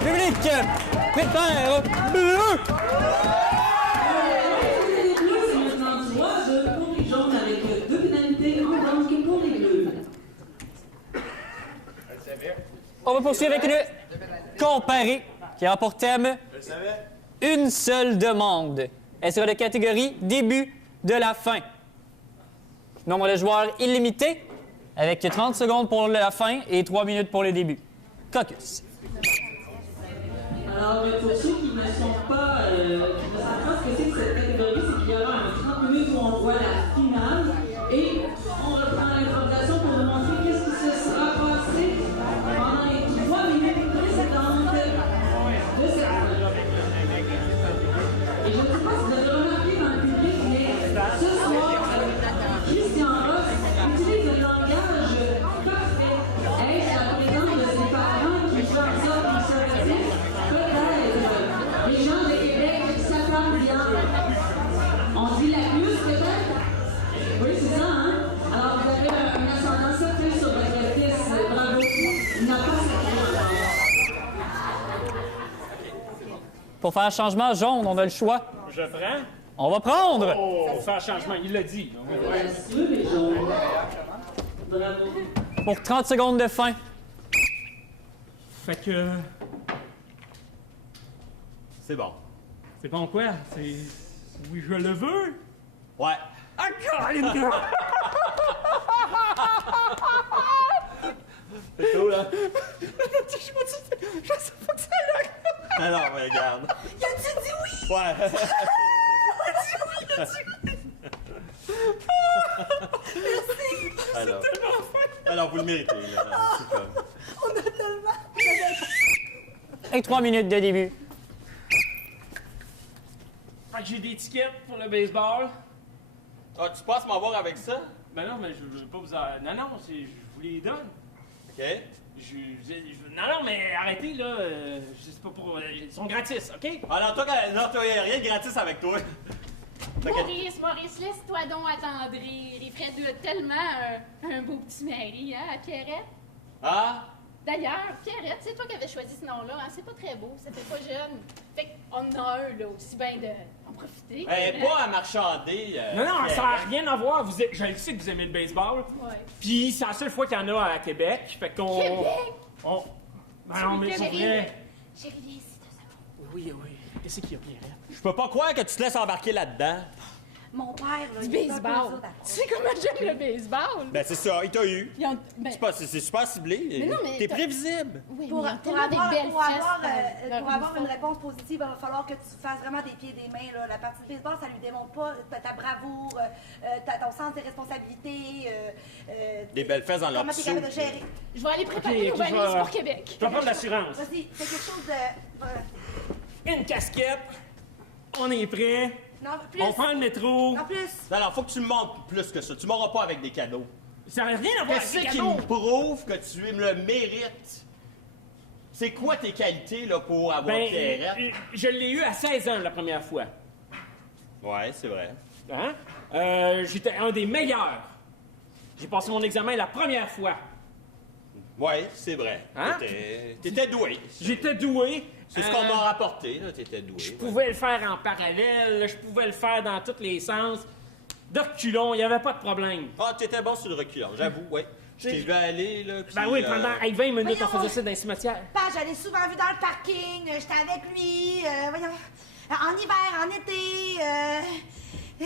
Public, prépare bleu. Les bleus, c'est maintenant 3 jeux pour les jaunes avec 2 pénalités en banque pour les bleus. On va poursuivre avec une comparée qui a pour thème une seule demande. Elle sera de catégorie début de la fin. Nombre de joueurs illimité, avec 30 secondes pour la fin et 3 minutes pour le début. Caucus. Alors, pour ceux qui ne savent pas ce que c'est que cette catégorie, c'est qu'il y aura un 30 minutes où on voit la finale et on reprend l'improvisation pour nous montrer qu'est-ce qui se sera passé pendant les 3 minutes précédentes de cette catégorie. Et je ne sais pas si vous avez remarqué dans le public, mais ce soir, Christian Ross utilise le langage parfait. Est-ce la présence de ses parents qui fait en sorte qu'il se retire? Peut-être. Les gens de Québec s'attendent bien. On dit la plus, peut-être? Oui, c'est ça, hein? Alors, vous avez un ascendant certain sur votre fils. Bravo. Il n'a pas sacré encore. Pour faire un changement jaune, on a le choix. Je prends. On va prendre. Oh, faire changement, il l'a dit. Sûr, les jaunes. Bravo. Pour 30 secondes de fin. Fait que... C'est bon. C'est bon quoi? C'est... Oui, je le veux? Ouais. Ah, Colin! C'est tout, là? Je sais pas que c'est là! Ah non, mais regarde. Y'a-tu dit oui? Ouais. Merci! Alors, vous le méritez, là. C'est comme... On a tellement... Et 3 minutes de début. Fait que j'ai des tickets pour le baseball. Ah, tu passes m'en voir avec ça? Ben non, mais je veux pas vous en... Non, je vous les donne. OK. Non, mais arrêtez, là. C'est pas pour... Ils sont gratis, OK? Ah non, toi, y a rien de gratis avec toi. Maurice, laisse-toi donc attendrir. Il ferait tellement un beau petit mari, hein, à Pierrette. Ah? D'ailleurs, Pierrette, c'est toi qui avais choisi ce nom-là, hein? C'est pas très beau, ça fait pas jeune. Fait qu'on en a un, là, aussi bien d'en profiter. Pas à marchander. Non, ça n'a rien à voir. Je le sais que vous aimez le baseball. Ouais. Puis c'est la seule fois qu'il y en a à Québec. Fait qu'on... Québec? Ben non, mais pour vrai... Chérie, viens ici, 2 secondes. Oui. Qu'est-ce qu'il y a, Pierrette? Je peux pas croire que tu te laisses embarquer là-dedans. Mon père, là, Du il est un peu baseball. ça, d'accord. Tu sais comment j'aime le baseball? Ben c'est ça, il t'a eu. Ben, C'est super ciblé. Mais non, mais T'es t'as- prévisible. Oui, Pour mais ils ont tellement des belles fesses. pour avoir une réponse positive, il va falloir que tu fasses vraiment des pieds et des mains. Là. La partie de baseball, ça lui démontre pas ta bravoure, ton sens des responsabilités. Des belles fesses dans leur comment t'es dessous. capable de gérer. Je vais aller préparer nos valises pour Québec. Je vais prendre l'assurance. Vas-y, fais quelque chose de... Une casquette. On est prêt. Non, plus. On prend le métro. En plus. Non, faut que tu me montres plus que ça. Tu m'auras pas avec des cadeaux. Ça n'a rien à voir Qu'est-ce avec les qui cadeaux. me prouve que tu le mérites? C'est quoi tes qualités là, pour avoir Pierrette? Je l'ai eu à 16 ans la première fois. Ouais, c'est vrai. Hein? J'étais un des meilleurs. J'ai passé mon examen la première fois. Ouais, c'est vrai. Hein? T'étais doué. J'étais doué. C'est ce qu'on m'a rapporté, là. T'étais doué. Je pouvais le faire en parallèle, je pouvais le faire dans tous les sens. De reculons, il n'y avait pas de problème. Ah, t'étais bon sur le reculant, j'avoue, ouais. Je t'ai vu aller, là. Puis, Ben oui, pendant 20 minutes, on Voyons. faisait ça dans les cimetières. Page, je l'ai souvent vu dans le parking, j'étais avec lui, voyons, en hiver, en été,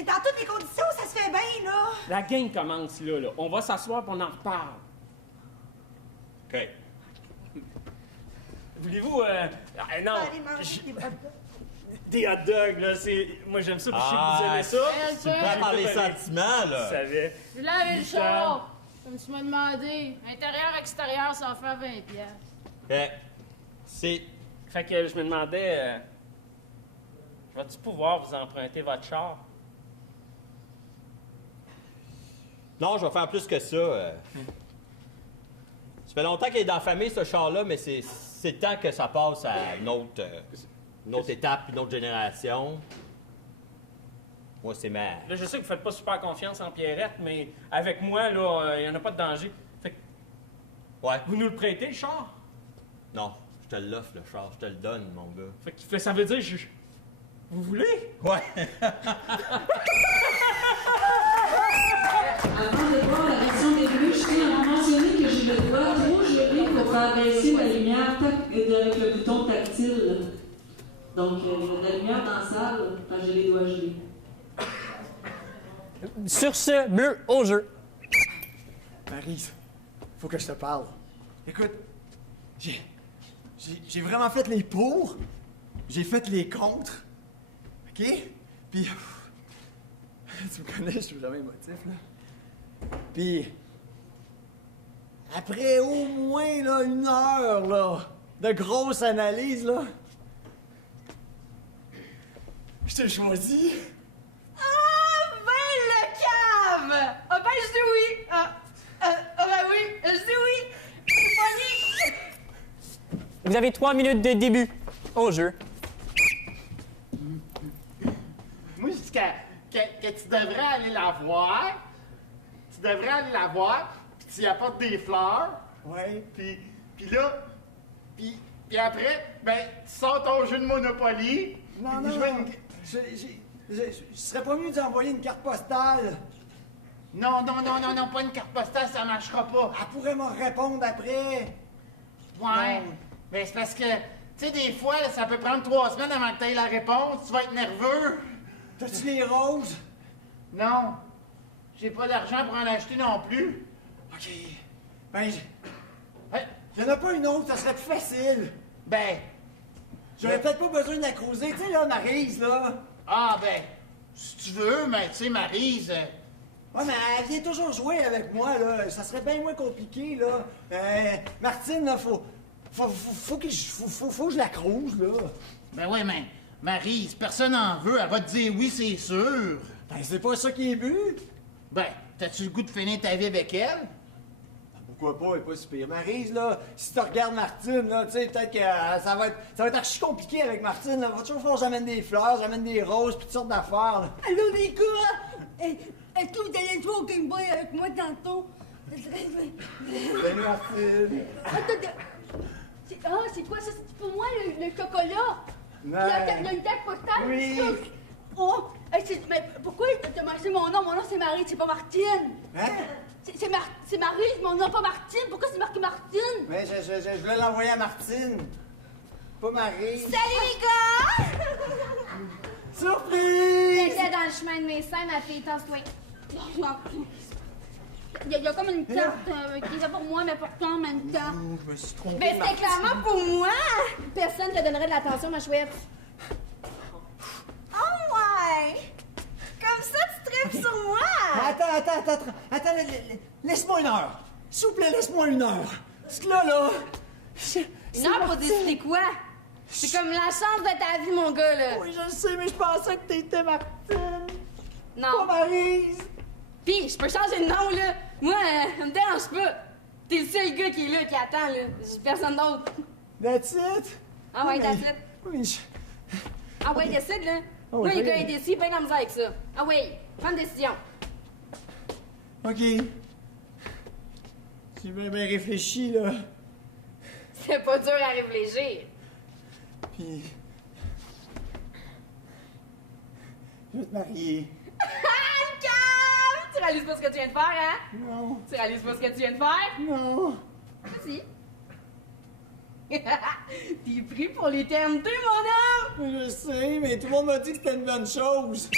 dans toutes les conditions, ça se fait bien, là. La game commence là. On va s'asseoir et on en reparle. OK. Voulez-vous, non, Allez manger des hot dogs. des hot dogs, là, c'est... Moi, j'aime ça, puis je sais que vous aimez ça. Tu me prends par les sentiments, là. Je savais. Je l'avais le char. Comme tu m'as demandé. Intérieur, extérieur, ça en fait 20 piastres. OK. C'est... Fait que je me demandais, vas-tu pouvoir vous emprunter votre char? Non, je vais faire plus que ça. Ça fait longtemps qu'il est dans la famille, ce char-là, mais c'est temps que ça passe à une autre étape, une autre génération. Moi, c'est ma... Là, je sais que vous faites pas super confiance en Pierrette, mais avec moi, là, il y en a pas de danger. Fait que Ouais. vous nous le prêtez, le char? Non, je te l'offre, le char. Je te le donne, mon gars. Fait que ça veut dire, vous voulez? Ouais. Avant de voir la version début, je tiens à mentionner que j'ai le doigt trop gelé pour faire baisser la lumière avec le bouton tactile. Donc, il y a de la lumière dans la salle quand j'ai les doigts gelés. Sur ce, bleu au jeu. Maryse, faut que je te parle. Écoute, j'ai vraiment fait les pour, j'ai fait les contre, OK? Puis, tu me connais, je suis jamais émotif, là. Puis, après au moins là, 1 heure là, de grosse analyse, là, je t'ai choisi. Ah, ben le cave! Ah, ben je dis oui! Ben oui, je dis oui! Je suis pognée! Vous avez 3 minutes de début au jeu. Moi, je dis que tu devrais aller la voir. Tu devrais aller la voir, puis tu y apportes des fleurs. Ouais. Puis là, puis après, ben, tu sors ton jeu de Monopoly. Non, puis non, je vais non. Je serais pas mieux d'envoyer une carte postale. Non, pas une carte postale, ça marchera pas. Elle pourrait me répondre après. Ouais, mais c'est parce que Tu sais, des fois, là, ça peut prendre 3 semaines avant que tu aies la réponse. Tu vas être nerveux. T'as-tu les roses? Non. J'ai pas d'argent pour en acheter non plus. OK. Ben, y'en a pas une autre, ça serait plus facile. Ben... J'aurais peut-être pas besoin de la creuser. Tu sais, là, Maryse, là. Ah, ben... Si tu veux, mais tu sais, Maryse... Ouais, mais elle vient toujours jouer avec moi, là. Ça serait bien moins compliqué, là. Martine, là, faut que je la crouse, là. Ben oui, mais Maryse, personne n'en veut. Elle va te dire oui, c'est sûr. Ben, c'est pas ça qui est but. Ben, t'as-tu le goût de finir ta vie avec elle? Pourquoi pas, elle est pas si pire. Maryse, là, si tu regardes Martine, là, tu sais, peut-être que ça va être archi compliqué avec Martine, là. Va toujours falloir que j'amène des fleurs, j'amène des roses, puis toutes sortes d'affaires, là. Allô, les gars! Est-ce que vous allez jouer au Game Boy avec moi tantôt? Salut, Martine! C'est quoi ça? C'est pour moi le chocolat? Non. Il y a une tête postale? Oui. Oh! Mais pourquoi t'as marqué mon nom? Mon nom c'est Marie, c'est pas Martine! Hein? C'est Marie, mon nom pas Martine! Pourquoi c'est marqué Martine? Mais je voulais l'envoyer à Martine. Pas Marie. Salut, les gars! Surprise! J'étais dans le chemin de mes seins, ma fille, tasse-toi. Il y a comme une carte qui est pour moi, mais pourtant en même temps. Je me suis trompé. Ben, c'était clairement pour moi! Personne ne te donnerait de l'attention, ma chouette. Oh, ouais! Comme ça, tu tripes sur moi! Attends, laisse-moi une heure. S'il vous plaît, laisse-moi une heure. Parce que là... Une heure pour décider quoi? C'est comme la chance de ta vie, mon gars, là. Oui, je le sais, mais je pensais que t'étais Martine. Non. Pas Maryse. Pis, je peux changer de nom, là. Moi, ça me dérange pas. T'es le seul gars qui est là, qui attend, là. J'ai personne d'autre. That's it? Ah ouais, Oui, that's it. Oui, Ah ouais, décide, là. Ah Moi, ouais, les gars oui. indécis, pas de la misère avec ça. Ah ouais, prends une décision. OK. J'ai bien réfléchi, là. C'est pas dur à réfléchir. Puis... je vais te marier. Calme! Tu réalises pas ce que tu viens de faire, hein? Non. Tu réalises pas ce que tu viens de faire? Non. Si. T'es pris pour l'éternité, mon homme! Je sais, mais tout le monde m'a dit que c'était une bonne chose.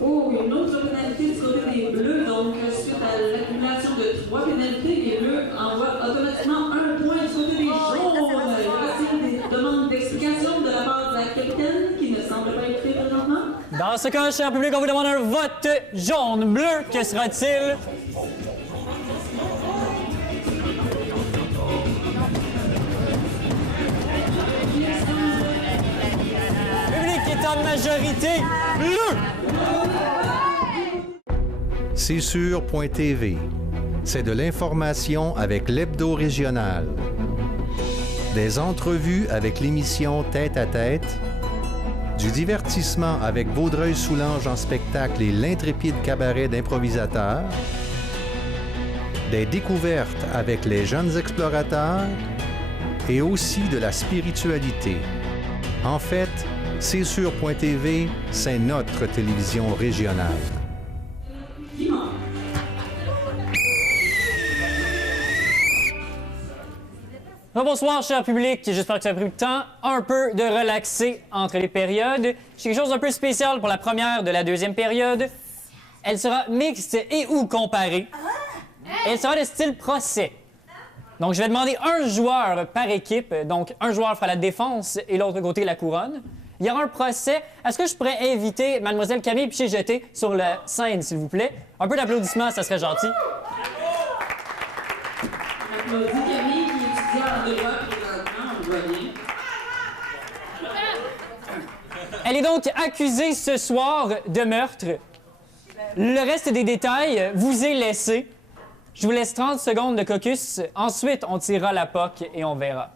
Oh, une autre pénalité du côté des Bleus. Donc, suite à l'accumulation de 3 pénalités, les Bleus envoient automatiquement un point du côté des Jaunes. Voici des demandes d'explication de la part de la capitaine qui ne semble pas écouter présentement. Dans ce cas, cher public, on vous demande un vote jaune-bleu. Que sera-t-il? Le public est en majorité bleu. C'est sûr.tv. C'est de l'information avec l'hebdo régional. Des entrevues avec l'émission Tête à tête. Du divertissement avec Vaudreuil-Soulanges en spectacle et l'intrépide cabaret d'improvisateurs. Des découvertes avec les jeunes explorateurs. Et aussi de la spiritualité. En fait, C'est sûr.tv, c'est notre télévision régionale. Bonsoir, cher public. J'espère que ça a pris le temps un peu de relaxer entre les périodes. J'ai quelque chose d'un peu spécial pour la première de la deuxième période. Elle sera mixte et ou comparée. Elle sera de style procès. Donc, je vais demander un joueur par équipe. Donc, un joueur fera la défense et l'autre côté la couronne. Il y aura un procès. Est-ce que je pourrais inviter Mlle Camille Piché-Jeté sur la scène, s'il vous plaît? Un peu d'applaudissements, ça serait gentil. Applaudis Camille qui étudie en droit présentement, on le voit bien. Elle est donc accusée ce soir de meurtre. Le reste des détails vous est laissé. Je vous laisse 30 secondes de caucus. Ensuite, on tirera la POC et on verra.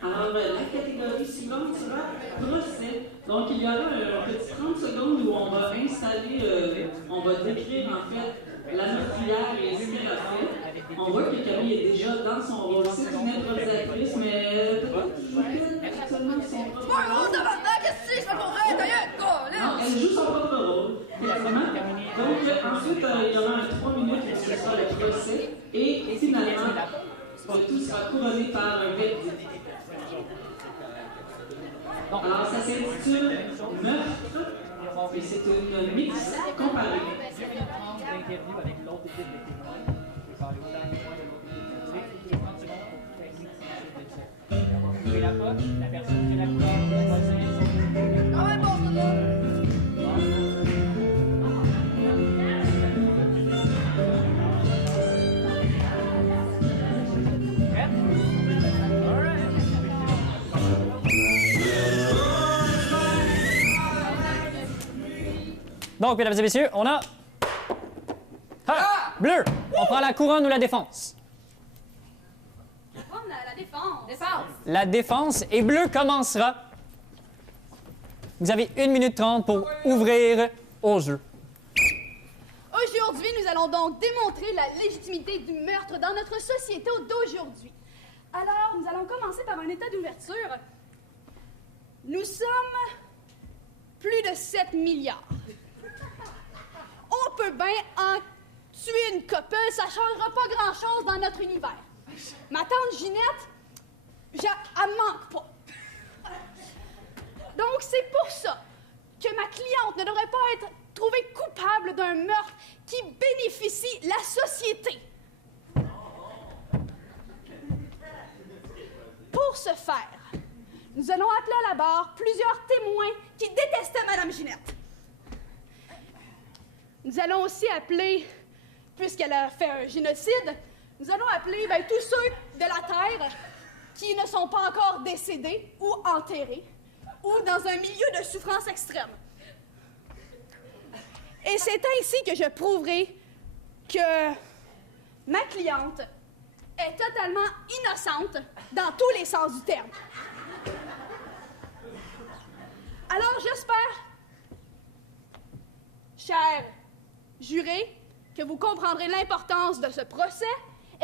Alors, la catégorie suivante sera procès. Donc, il y aura un petit 30 secondes où on va installer, on va décrire en fait la meurtrière et ce qu'elle a fait. On voit que Camille est déjà dans son rôle. C'est une improvisatrice, mais peut-être seulement son propre rôle. Qu'est-ce que c'est? Je vais comprendre, Non, elle joue son propre rôle. Vraiment. Donc, ensuite, il y aura 3 minutes pour ce sera le procès. Et finalement, tout sera couronné par un verdict. Alors, ça s'intitule Meurtre. Et c'est une mix comparée. Donc, mesdames et messieurs, on a... Bleu, on prend la couronne ou la défense? La défense. La défense, et Bleu commencera. Vous avez 1 minute 30 pour ouvrir au jeu. Aujourd'hui, nous allons donc démontrer la légitimité du meurtre dans notre société d'aujourd'hui. Alors, nous allons commencer par un état d'ouverture. Nous sommes plus de 7 milliards. On peut bien en tuer une couple, ça ne changera pas grand-chose dans notre univers. Ma tante Ginette, elle manque pas. Donc, c'est pour ça que ma cliente ne devrait pas être trouvée coupable d'un meurtre qui bénéficie la société. Pour ce faire, nous allons appeler à la barre plusieurs témoins qui détestaient Madame Ginette. Nous allons aussi appeler, puisqu'elle a fait un génocide, nous allons appeler tous ceux de la Terre qui ne sont pas encore décédés ou enterrés ou dans un milieu de souffrance extrême. Et c'est ainsi que je prouverai que ma cliente est totalement innocente dans tous les sens du terme. Alors, j'espère, chers jurés, que vous comprendrez l'importance de ce procès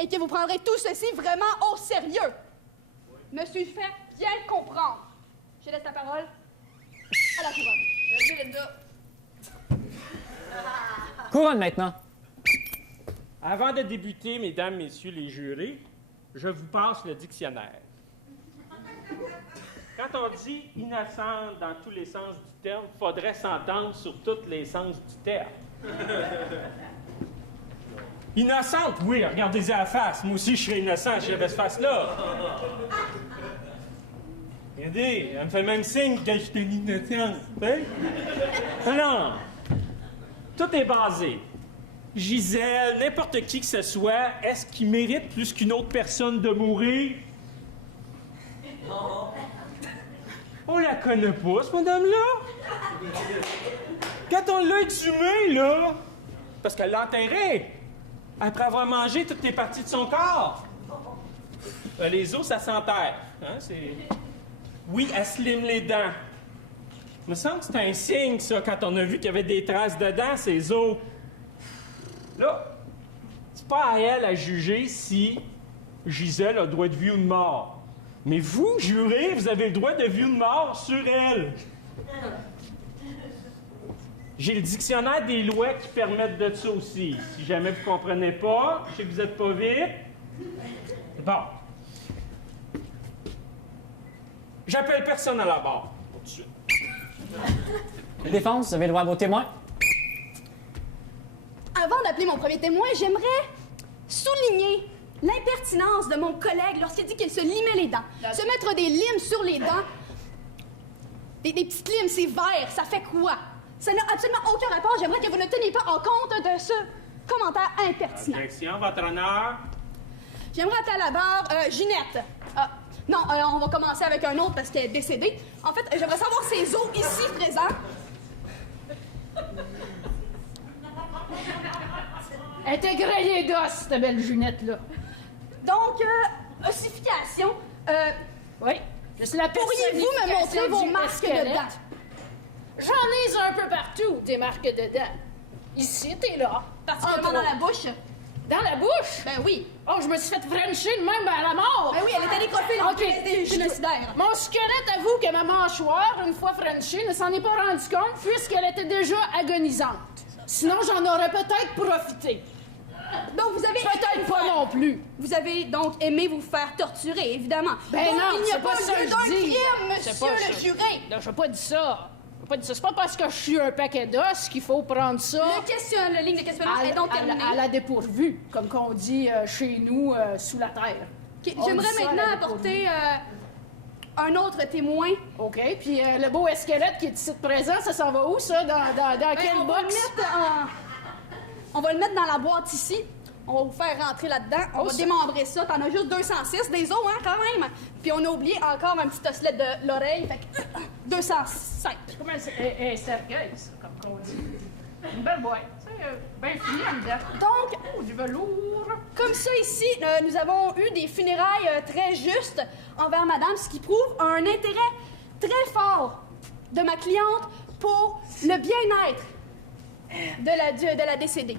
et que vous prendrez tout ceci vraiment au sérieux. Me suis fait bien comprendre. Je laisse la parole à la couronne. Merci, Linda. Couronne maintenant. Avant de débuter, mesdames, messieurs les jurés, je vous passe le dictionnaire. Quand on dit innocente dans tous les sens du terme, il faudrait s'entendre sur tous les sens du terme. Innocente, oui, regardez-y à la face. Moi aussi, je serais innocent si j'avais cette face-là. Regardez, elle me fait le même signe que je suis innocente. Non, tout est basé. Gisèle, n'importe qui que ce soit, est-ce qu'il mérite plus qu'une autre personne de mourir? On la connaît pas, cette madame-là. Quand on l'a exhumée, là, parce qu'elle l'a enterrée, après avoir mangé toutes les parties de son corps. Les os, ça s'enterre. Hein, oui, elle se lime les dents. Il me semble que c'est un signe, ça, quand on a vu qu'il y avait des traces dedans, ces os. Là, c'est pas à elle à juger si Gisèle a le droit de vie ou de mort. Mais vous, jurés, vous avez le droit de vie ou de mort sur elle. J'ai le dictionnaire des lois qui permettent de ça aussi. Si jamais vous comprenez pas, je sais que vous êtes pas vite. Bon. J'appelle personne à la barre, tout de suite. Défense, vous avez le droit à vos témoins. Avant d'appeler mon premier témoin, j'aimerais souligner l'impertinence de mon collègue lorsqu'il dit qu'il se limait les dents. Se mettre des limes sur les dents, des petites limes, c'est vert, ça fait quoi? Ça n'a absolument aucun rapport. J'aimerais que vous ne teniez pas en compte de ce commentaire impertinent. Objection, votre honneur. J'aimerais appeler à la barre Ginette. Non, on va commencer avec un autre parce qu'elle est décédée. En fait, j'aimerais savoir ses os ici présents. Elle était grillée d'os, cette belle Ginette-là. Donc, ossification. Oui. Pourriez-vous me montrer vos marques de dents? J'en ai un peu partout, des marques de dents. Ici, t'es là. Particulièrement dans la bouche. Dans la bouche? Ben oui. Oh, je me suis fait frencher de même à la mort. Ben oui, elle était nécrophile, elle était génocidaire. Mon squelette avoue que ma mâchoire, une fois frenchée, ne s'en est pas rendu compte puisqu'elle était déjà agonisante. Sinon, j'en aurais peut-être profité. Donc, vous avez... Peut-être pas non plus. Vous avez donc aimé vous faire torturer, évidemment. Ben donc, non, il n'y a c'est pas ça lieu que d'un je dis. crime, C'est monsieur pas le ça. juré. Non, j'ai pas dit ça. J'ai pas dit ça. C'est pas parce que je suis un paquet d'os qu'il faut prendre ça... La ligne de questionnement est donc terminée. À la dépourvue, comme qu'on dit chez nous, sous la terre. Ok, On j'aimerais dit ça à maintenant la apporter un autre témoin. OK, puis le beau squelette qui est ici présent, ça s'en va où, ça? Dans quelle on va box? On va le mettre dans la boîte ici. On va vous faire rentrer là-dedans. On va ça- démembrer ça. T'en as juste 206, des os, hein, quand même. Puis on a oublié encore un petit osselet de l'oreille. Fait que 205. Comment c'est cercueil, ça, comme qu'on dit. Une belle boîte. C'est bien fini en dedans. Donc, Oh, du velours. comme ça ici, nous avons eu des funérailles très justes envers madame, ce qui prouve un intérêt très fort de ma cliente pour le bien-être de la décédée.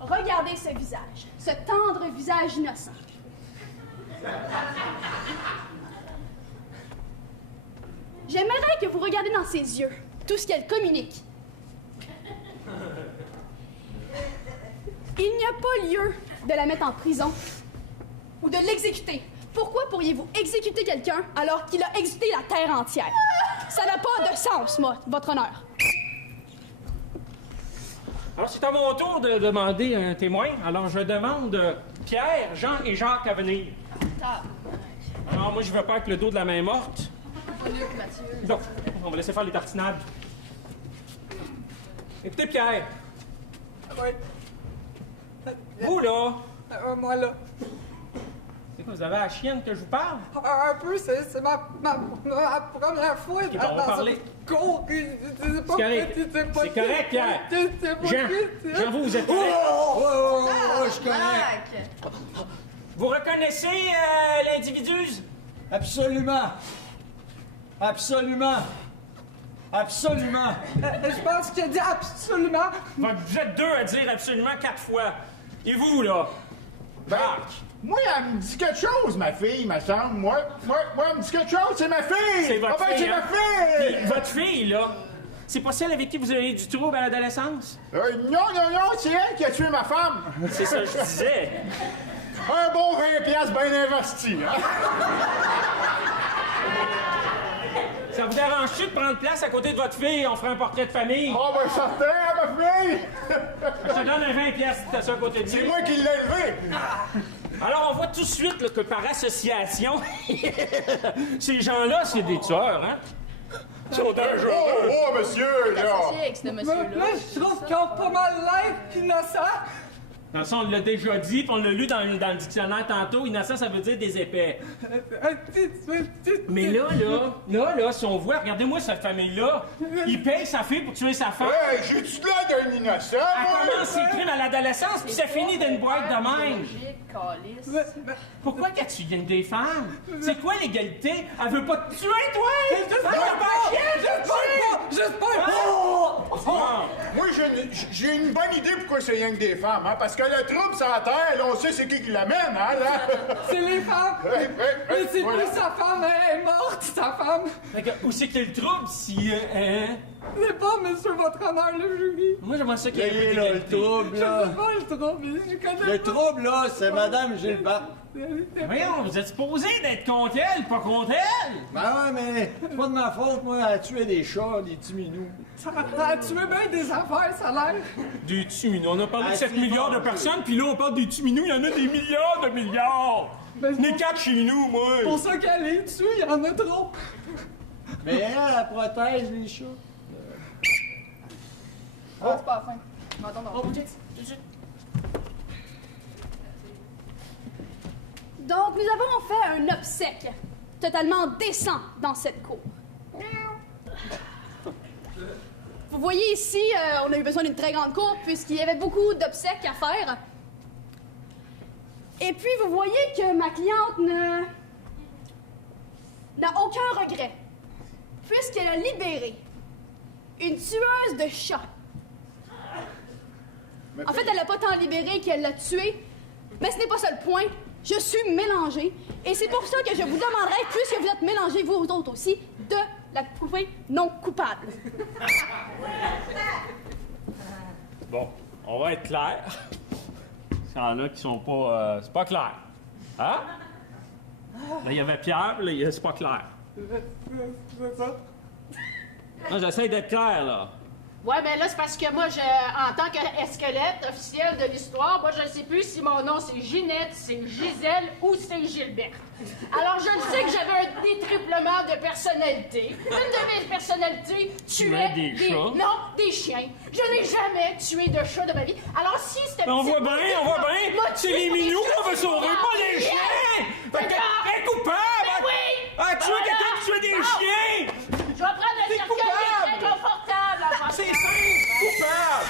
Regardez ce visage, ce tendre visage innocent. J'aimerais que vous regardiez dans ses yeux tout ce qu'elle communique. Il n'y a pas lieu de la mettre en prison ou de l'exécuter. Pourquoi pourriez-vous exécuter quelqu'un alors qu'il a exécuté la terre entière? Ça n'a pas de sens, votre honneur. Alors, c'est à mon tour de demander un témoin. Alors, je demande Pierre, Jean et Jacques à venir. Alors, moi, je veux pas avec le dos de la main morte. Donc, on va laisser faire les tartinades. Écoutez, Pierre. Oui. Vous, là. Moi, là. C'est quoi, vous avez la chienne que je vous parle? Un peu, c'est ma première fois Ok, bon, on va parler. Cours. C'est correct. C'est correct, Pierre. Jean, vous êtes correct? Je suis correct. Vous reconnaissez l'individu? Absolument. Absolument. Absolument. Je pense qu'il a dit absolument. Vous êtes deux à dire absolument 4 fois. Et vous, là? Jacques? Moi, elle me dit quelque chose, ma fille, me semble. Moi, elle me dit quelque chose, c'est ma fille! C'est votre fille, c'est hein? ma fille! Puis, votre fille, là, c'est pas celle avec qui vous avez eu du trouble à l'adolescence? Non, c'est elle qui a tué ma femme! C'est ça que je disais. Un bon 20$ bien investi, hein? Ça vous dérange-tu de prendre place à côté de votre fille? On ferait un portrait de famille. Oh, ben certain, ma fille! Je te donne un 20$ si t'as ça à côté de lui. C'est moi qui l'ai élevé! Alors, on voit tout de suite là, que par association, ces gens-là, c'est des tueurs, hein? Ils sont dangereux. Oh, monsieur, là! avec ce monsieur-là. Moi, je trouve qu'ils ont pas mal l'air innocents. Dans le sens, on l'a déjà dit, puis on l'a lu dans le dictionnaire tantôt. Innocent, ça veut dire des épais. Mais là, si on voit, regardez-moi cette famille-là. Il paye sa fille pour tuer sa femme. Hey, j'ai-tu l'air d'un innocent, Elle commence ses crimes à l'adolescence, puis ça finit d'une boîte de même. Pourquoi qu'elle tue des femmes? C'est quoi l'égalité? Elle veut pas te tuer, toi? Juste pas! Moi, j'ai une bonne idée pourquoi c'est rien que des femmes, hein? Parce que le trouble sur la terre, là, on sait c'est qui l'amène, hein, là? C'est les femmes! Mais c'est voilà. plus sa femme, elle est morte, sa femme! Où c'est qu'il y a le trouble si... C'est pas, monsieur, votre honneur, le jury! Moi, j'aimerais ça qu'il y ait un peu Là, le d'égalité. trouble, Je là. sais pas le trouble, je connais Le pas. trouble, là, c'est Madame Gilbert. Voyons, vous êtes supposé d'être contre elle, pas contre elle! Ben ouais, mais c'est pas de ma faute, moi, à tuer des chats, des petits minous. Ça a tué bien des affaires, ça a l'air. Des tuminous. On a parlé de Ah, 7 c'est milliards bon, de personnes, puis là, on parle des tuminous. Il y en a des milliards de milliards! Ben, Des 4 chez nous, moi! pour ça qu'elle est tuée, il y en a trop. Mais elle protège les chats. Oh, c'est pas la fin. On va attendre. Donc, nous avons fait un obsèque totalement décent dans cette cour. Vous voyez ici, on a eu besoin d'une très grande cour puisqu'il y avait beaucoup d'obsèques à faire. Et puis, vous voyez que ma cliente n'a aucun regret puisqu'elle a libéré une tueuse de chats. En fait, elle n'a pas tant libéré qu'elle l'a tué, mais ce n'est pas ça le point. Je suis mélangée, et c'est pour ça que je vous demanderai, puisque vous êtes mélangés, vous autres aussi, de la prouver non coupable. Bon, on va être clair. Il y en a qui sont pas... c'est pas clair. Hein? Là, il y avait Pierre, puis là, c'est pas clair. Non, j'essaie d'être clair, là. Ouais, ben là, c'est parce que moi, en tant qu'esquelette officiel de l'histoire, moi, je ne sais plus si mon nom c'est Ginette, c'est Gisèle ou c'est Gilbert. Alors, je le sais que j'avais un détriplement de personnalité. Une de mes personnalités tuait des chats? Non, des chiens. Je n'ai jamais tué de chat de ma vie. Alors, si c'était... On voit bien! C'est les minous qu'on veut sauver, pas les chiens! Fait que, coupable! Ben oui! Ah, tuer quelqu'un qui tue des chiens! Je vais prendre un cercueil très confortable. C'est simple! Coupable!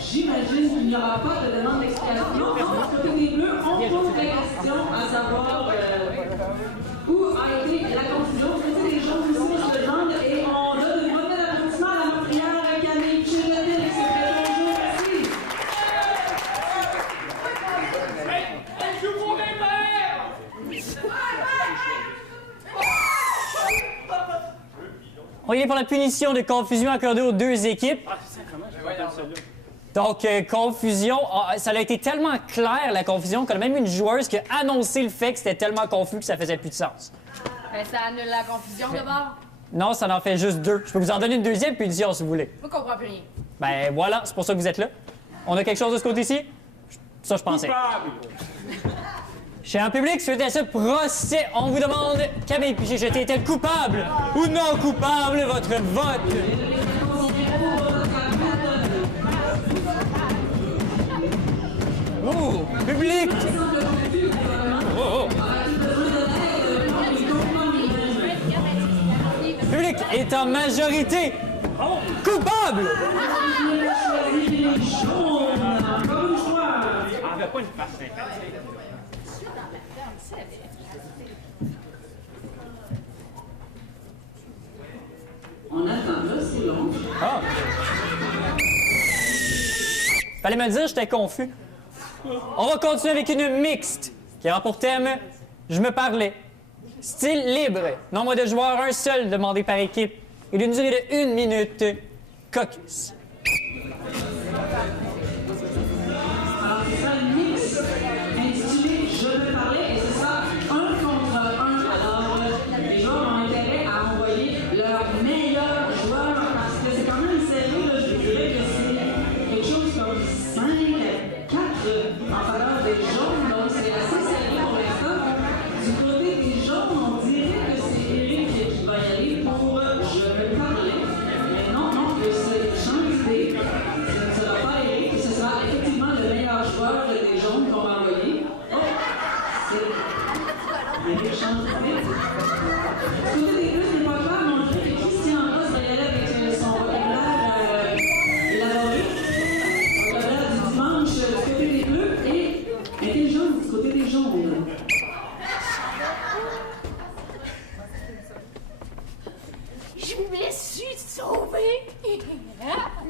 J'imagine qu'il n'y aura pas de demande d'explication. Du côté des Bleus, on pose la question à savoir où a été la confusion. Du côté des Jaunes aussi, on se demande et on donne une bonne applaudissement à la meurtrière Camille Chillotin et ses bonjour. Merci. Elle joue pour mes pères! On y est pour la punition de confusion accordée aux deux équipes. Donc, confusion. Ça a été tellement clair, la confusion, qu'on a même une joueuse qui a annoncé le fait que c'était tellement confus que ça faisait plus de sens. Ben, ça annule la confusion d'abord. Non, ça en fait juste deux. Je peux vous en donner une deuxième punition si vous voulez. Je comprends plus rien. Ben voilà, c'est pour ça que vous êtes là. On a quelque chose de ce côté-ci? Ça, je pensais. Cher public, suite à ce procès, on vous demande, Camille Piché-Jeté est-elle coupable ou non coupable? Votre vote. Oh, public! Oh, oh. Public est en majorité coupable! On attend là, c'est long. Ah. Fallait me le dire, j'étais confus. On va continuer avec une mixte qui aura pour thème « Je me parlais ». Style libre, nombre de joueurs, un seul demandé par équipe et d'une durée de 1 minute. Caucus. Alors, c'est ça, une mix intitulée « Je me parlais » et c'est ça, 1 contre 1. Alors, les joueurs ont intérêt à envoyer leur meilleur joueur parce que c'est quand même serré, là, je dirais que c'est quelque chose comme 5 à 4 en faveur des jaunes, donc c'est assez serré pour l'instant. Du côté des jaunes, on dirait que c'est Eric qui va y aller pour « Je me parlais ». Mais non, que c'est changé. Ce ne sera pas Eric, ce sera effectivement le meilleur joueur des jaunes qu'on va envoyer. Oh, c'est Eric Changé. Du côté des bleus, c'est pas grave, on dirait que Christian Ross va y aller avec son vocabulaire élaboré. Vocabulaire du dimanche du côté des bleus et intelligence du côté des jaunes. Je me suis sauvée.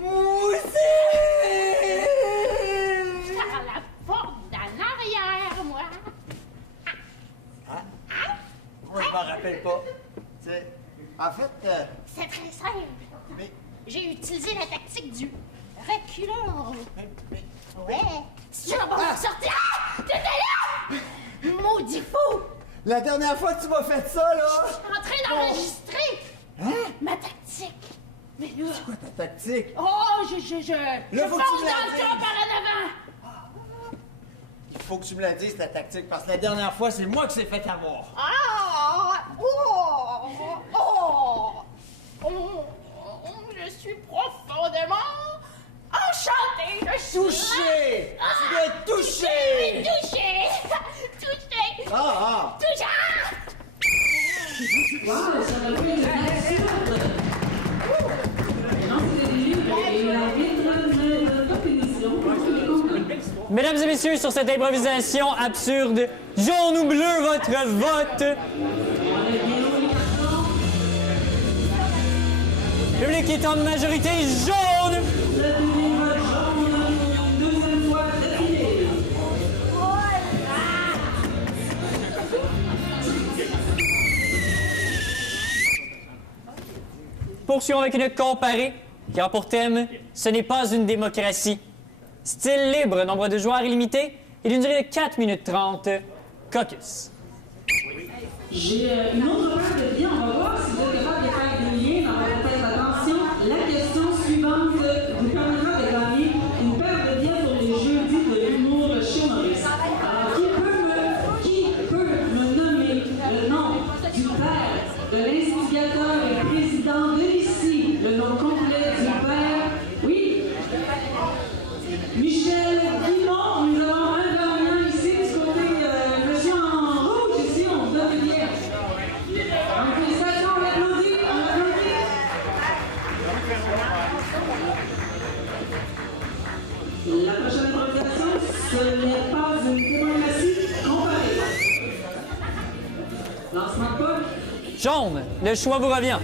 Moi aussi! Par la porte d'en arrière, moi. Moi, je m'en rappelle pas. Tu sais, en fait... C'est très simple. J'ai utilisé la tactique du reculon. Ouais. Si tu vas pas me sortir... Ah! T'étais là! Maudit fou! La dernière fois que tu m'as fait ça, là... Je suis en train d'enregistrer ma tactique. Mais là... C'est quoi ta tactique? Oh, je faut fonce que tu me dans la le dises. tas par en avant. Il faut que tu me la dises, ta tactique, parce que la dernière fois, c'est moi qui s'est fait avoir. Ah! Oh! Oh! Oh! Je suis profondément enchantée. Je suis... Touché! Tu dois être touché! Touché! Touché! Ah! Touché! Wow, ça aurait pu être absurde. Non, c'est des livres et la vie de notre émission. Mesdames et messieurs, sur cette improvisation absurde, jaune ou bleu, votre vote. Le public est en majorité jaune. Le public vote jaune une deuxième fois d'affilée. Poursuivons avec une comparée qui a pour thème « Ce n'est pas une démocratie ». Style libre, nombre de joueurs illimité et d'une durée de 4 minutes 30. Caucus. J'ai une autre paire de billets. On va voir si vous êtes capable de faire des liens dans votre tête. Attention, la question suivante vous permettra de gagner une paire de billets pour les jeudis de l'humour chez Maurice. Alors, qui peut me nommer le nom du père de l'instigateur et président de ici? Le nom complet du père? Oui? Michel Guimond, nous avons un gagnant ici du côté monsieur en rouge ici, on vous donne des billets. Donc, félicitations, on l'applaudit, on l'applaudit. La prochaine improvisation, ce n'est pas une démocratie comparée. Lancement de Paul. Jaune, le choix vous revient.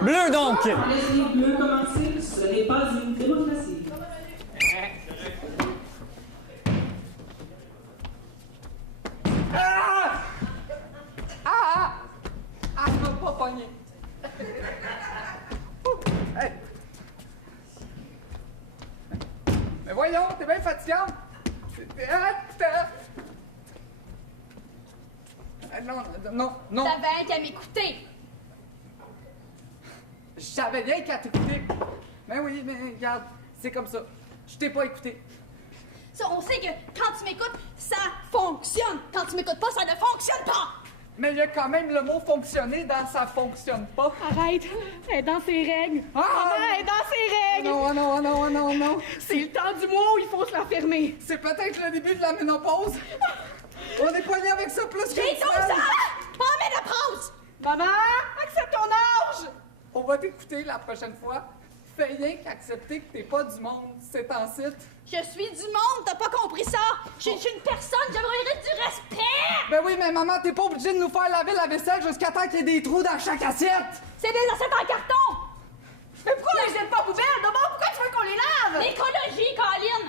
Bleu donc. Laissez les bleus commencer, ce n'est pas une démocratie. Ah, je veux pas pogner. Hey. Mais voyons, t'es bien fatigante. Non. T'avais qu'à m'écouter. J'avais bien qu'à t'écouter. Mais oui, mais regarde, c'est comme ça. Je t'ai pas écouté. Ça, on sait que quand tu m'écoutes, ça fonctionne. Quand tu m'écoutes pas, ça ne fonctionne pas. Mais il y a quand même le mot fonctionner dans ça fonctionne pas. Arrête, elle est dans ses règles. Maman, elle est dans ses règles. Non. C'est le temps du mois où il faut se la fermer. C'est peut-être le début de la ménopause. On est poigné avec ça plus que J'ai 12 ans! Pas ménopause! Maman, accepte ton âge! On va t'écouter la prochaine fois. Fais rien qu'accepter que t'es pas du monde, c'est en site. Je suis du monde, t'as pas compris ça? Je suis une personne, je mérite du respect! Ben oui, mais maman, t'es pas obligée de nous faire laver la vaisselle jusqu'à temps qu'il y ait des trous dans chaque assiette! C'est des assiettes en carton! Mais pourquoi on les jette pas aux poubelles? D'abord, pourquoi tu veux qu'on les lave? L'écologie, Colin!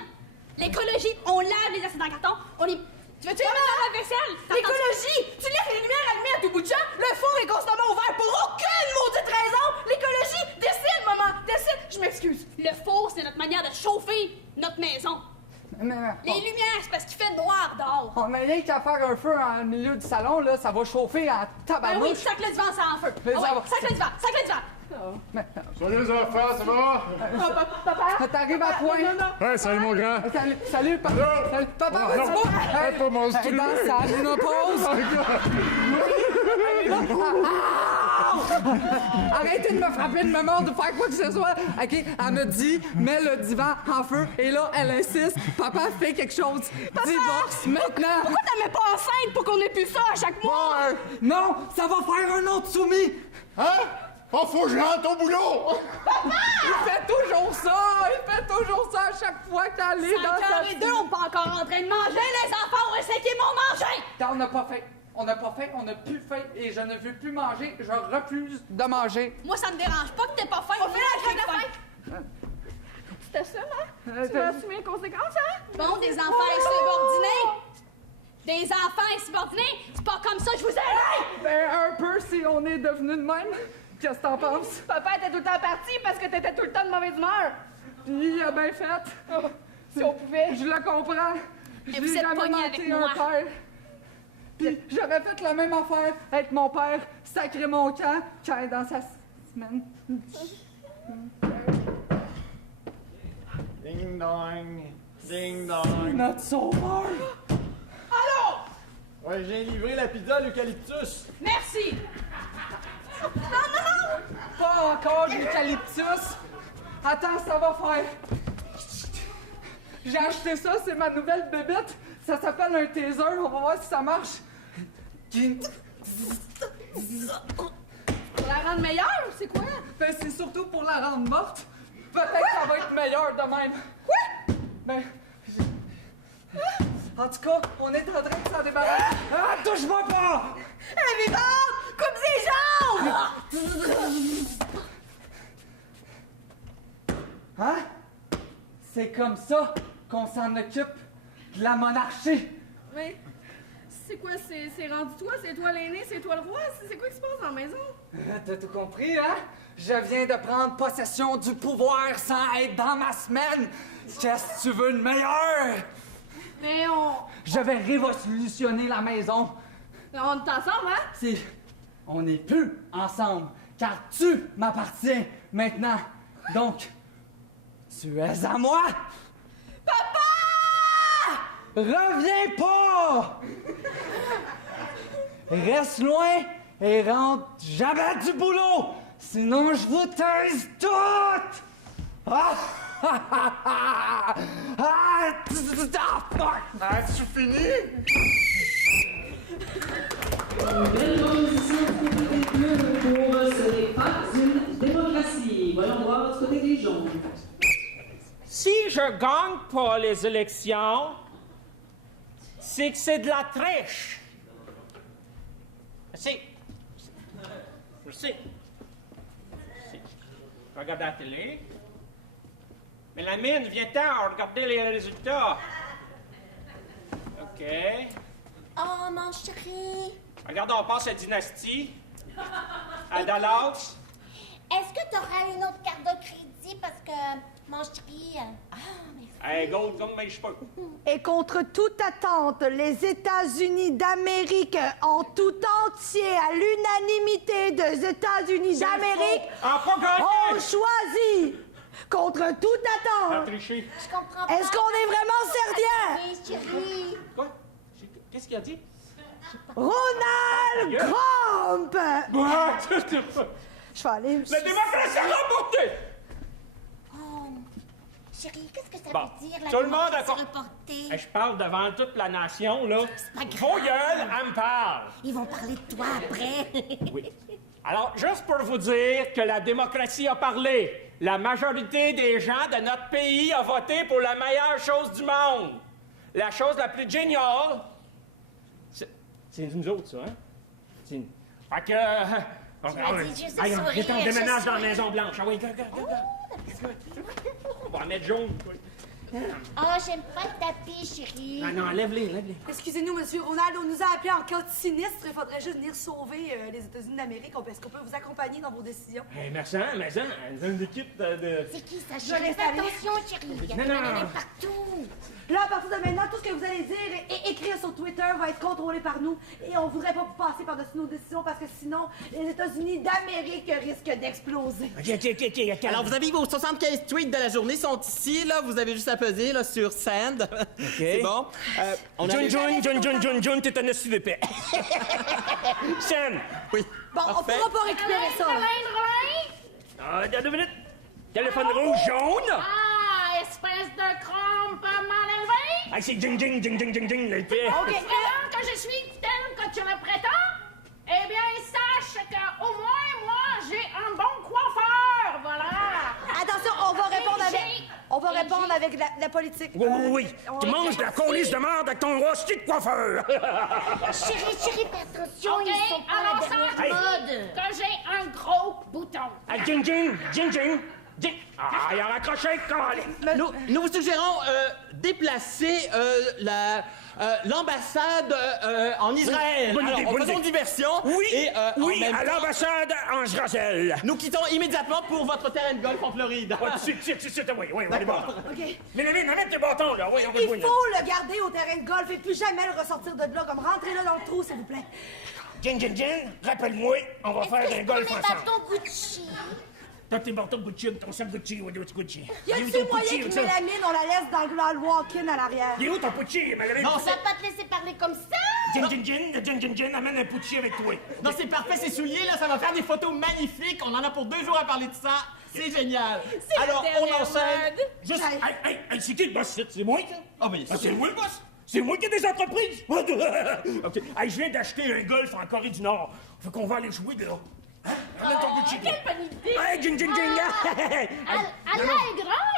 L'écologie, on lave les assiettes en carton, on les... Tu veux-tu mettre dans la vaisselle? L'écologie! Tu laisses les lumières allumées à tout bout de champ, le four est constamment ouvert pour aucune maudite raison! L'écologie! Décide, maman! Décide! Je m'excuse! Le four, c'est notre manière de chauffer notre maison. Les lumières, c'est parce qu'il fait noir dehors. On a rien qu'à faire un feu en milieu du salon, là, ça va chauffer en tabarnouche. Ben oui, sac le divan, ça en feu. Mais Ah ça ouais, va. sac le divan, sac le divan. Salut les enfants, ça va? Papa? T'arrives à point? Ouais, salut mon grand. Salut, papa. Salut, papa, Oh, vas-y, non. pas? Hey, pas monstrueux. Dans sa ménopause. Arrêtez de me frapper de me mort, de faire quoi que ce soit. OK, elle me dit, mets le divan en feu. Et là, elle insiste. Papa, fais quelque chose. Divorce maintenant. Pourquoi t'as mets pas enceinte pour qu'on ait plus ça à chaque mois? Non, ça va faire un autre soumis. Hein? Oh, faut que je rentre au boulot! Il fait toujours ça à chaque fois qu'elle est dans sa... 5h02, on n'est pas encore en train de manger, les enfants, où est-ce qu'ils m'ont mangé? On n'a pas faim. On n'a plus faim et je ne veux plus manger. Je refuse de manger. Moi, ça me dérange pas que t'aies pas faim. On fait la grève de faim! C'était ça, hein? Tu vas assumer les conséquences, hein? Bon, des enfants insubordonnés! Des enfants insubordonnés! C'est pas comme ça que je vous ai... Ben, un peu si on est devenu de même. Qu'est-ce que t'en penses? Papa était tout le temps parti parce que t'étais tout le temps de mauvaise humeur. Il a bien fait. Si on pouvait. Je le comprends. Mais vous êtes pogné avec moi. Père. Puis j'aurais fait la même affaire avec mon père, sacré mon camp, quand il est dans sa semaine. Ding dong, ding dong. Notre sauveur. Allô? Ouais, j'ai livré la pizza à l'eucalyptus. Merci! Non! Pas encore de l'eucalyptus. Attends, ça va faire. J'ai acheté ça, c'est ma nouvelle bébête. Ça s'appelle un taser, on va voir si ça marche. Pour la rendre meilleure, c'est quoi? Ben, c'est surtout pour la rendre morte. Peut-être que ça va être meilleur de même. Quoi? Ben... En tout cas, on est en train de s'en débarrasser. Ah, touche-moi pas! Elle est vivante! Quoi? Hein? C'est comme ça qu'on s'en occupe de la monarchie. Mais c'est quoi? C'est rendu toi? C'est toi l'aîné? C'est toi le roi? C'est quoi qui se passe dans la maison? T'as tout compris, hein? Je viens de prendre possession du pouvoir sans être dans ma semaine. Qu'est-ce que tu veux de meilleur? Mais Je vais révolutionner la maison. on est ensemble, hein? On n'est plus ensemble, car tu m'appartiens maintenant. Donc, tu es à moi. Papa! Reviens pas! Reste loin et rentre jamais du boulot, sinon je vous taise toutes! As-tu fini? Une belle proposition du côté des bleus pour ce n'est pas une démocratie. Voyons voir du côté des jaunes. Si je gagne pas les élections, c'est que c'est de la triche. Je sais. Je regarde la télé. Mais la mine, viens-t'en, regardez les résultats. OK. Oh, mon chéri. Regarde, on passe à Dynastie. À Dallas. Est-ce que tu auras une autre carte de crédit parce que, mon chéri... Hey, gold comme mes cheveux. Et contre toute attente, les États-Unis d'Amérique en tout entier, à l'unanimité des États-Unis d'Amérique, ont choisi, contre toute attente. Je comprends pas. Est-ce qu'on est vraiment sérieux? Oui, chérie. Quoi? Qu'est-ce qu'il a dit? Ronald Trump! Je vais aller... La démocratie a remporté! Chérie, qu'est-ce que ça Bon, veut dire, la tout le monde démocratie a... reportée? Je parle devant toute la nation, là. pas grave. Vos gueules, elle me parle. Ils vont parler de toi après. Oui. Alors, juste pour vous dire que la démocratie a parlé. La majorité des gens de notre pays a voté pour la meilleure chose du monde. La chose la plus géniale, c'est nous autres, ça, hein? Fait que... m'as dit juste Allez, sourire, on déménage juste dans la sourire. Maison Blanche. Ah oui, regarde. On va la mettre jaune. Oh, j'aime pas le tapis, chérie. Non, lève-les. Excusez-nous, Monsieur Ronald, on nous a appelés en cas de sinistre. Il faudrait juste venir sauver les États-Unis d'Amérique. Est-ce qu'on peut vous accompagner dans vos décisions? Merci, mais ça, une équipe de... C'est qui ça, Je chérie? laisse Fais aller. attention, chérie. Il y a Non, des non, bananes non. partout. Là, à partir de maintenant, tout ce que vous allez dire et écrire sur Twitter va être contrôlé par nous. Et on voudrait pas vous passer par-dessus nos décisions parce que sinon, les États-Unis d'Amérique risquent d'exploser. OK. Alors, vous avez vos 75 tweets de la journée sont ici, là. Vous avez juste à peser, là, sur Send. C'est bon. June, t'es un assis d'épais. Sam! Oui. Bon, on pourra pas récupérer ça. Ah, 2 minutes. Téléphone rouge jaune. Ah, espèce de chrome pas mal élevé. Ah, c'est jing, l'épée. OK. Alors que je suis telle que tu le prétends, eh bien, sache qu'au moins, moi, j'ai un bon coiffeur, voilà. Attention, on va répondre avec la politique. Oui. Tu manges de la colisse de merde avec ton rosti de coiffeur. Chérie, fais attention, OK, ils sont pas alors la sache dernière mode. que j'ai un gros bouton. Ah, jing. Ah, il a raccroché, Nous vous suggérons déplacer l'ambassade en Israël. Bonne idée, Alors, bonne faisons idée. diversion. Oui, et, en même à temps, l'ambassade en Israël. nous quittons immédiatement pour votre terrain de golf en Floride. Oui, on est bon. OK. Mais amène tes bâtons, là. Oui, on va jouer, Il là. faut le garder au terrain de golf et plus jamais le ressortir de là. Comme rentrez-le dans le trou, s'il vous plaît. Jing, rappelle-moi, on va faire un golf Les ensemble. bâtons Gucci. T'as tes bâtons Gucci, ton sac Gucci, ou d'autres Gucci. Y a-t-il moyen que Mélamine, on la laisse dans le walk-in à l'arrière? Il est où ton Gucci, Malamine? Non, On va pas te laisser parler comme ça. Jing, amène un Gucci avec toi. Non, c'est parfait, c'est souillé, là, ça va faire des photos magnifiques. On en a pour 2 jours à parler de ça. C'est génial. Alors, on enchaîne. Juste, hey, c'est qui le boss? C'est moi, ça? Ah, ben, C'est moi le boss? C'est moi qui ai des entreprises! OK. Hey, je viens d'acheter un golf en Corée du Nord. Fait qu'on va aller jouer, là. Hein? Amène ton Gucci, toi. Quelle bonne idée. Hey, jing! Allègrement,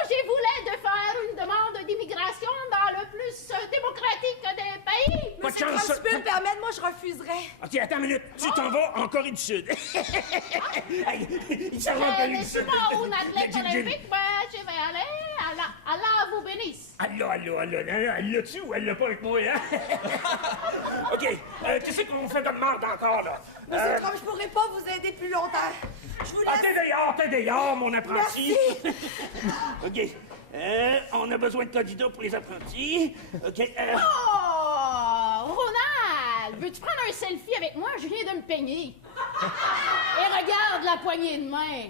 j'ai voulu de faire une demande d'immigration dans le plus démocratique des pays. Pas de Monsieur chance, Trump, tu peux me permettre? Moi, moi, je refuserais. OK, attends une minute. Tu t'en vas en Corée du Sud. Il s'en va en Corée du Sud. Laissez-moi un athlète olympique, je vais aller. Allah vous bénisse. Allah. Elle l'a-tu ou elle l'a pas avec moi, hein? OK, qu'est-ce qu'on fait comme merde encore, là? Monsieur Trump, je pourrais pas vous aider plus longtemps. Je vous laisse... T'es dehors, mon apprenti. Merci. OK, on a besoin de candidats pour les apprentis. OK, Oh! Ronald! Veux-tu prendre un selfie avec moi? Je viens de me peigner. Et regarde la poignée de main.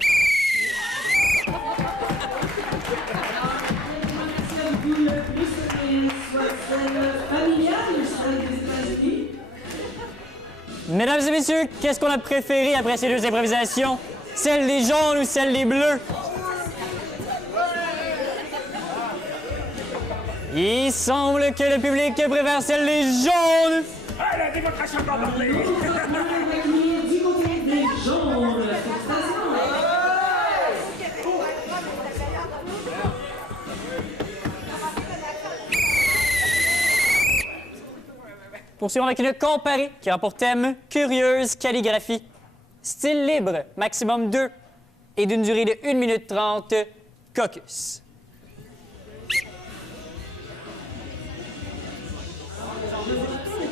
Mesdames et messieurs, qu'est-ce qu'on a préféré après ces deux improvisations? Celle des jaunes ou celle des bleus? Il semble que le public préfère celle des jaunes! Ah, la démocratie a encore parlé! Du côté des jaunes, Poursuivons avec une comparée qui a pour thème curieuse calligraphie. Style libre, maximum 2, et d'une durée de 1 minute 30, caucus.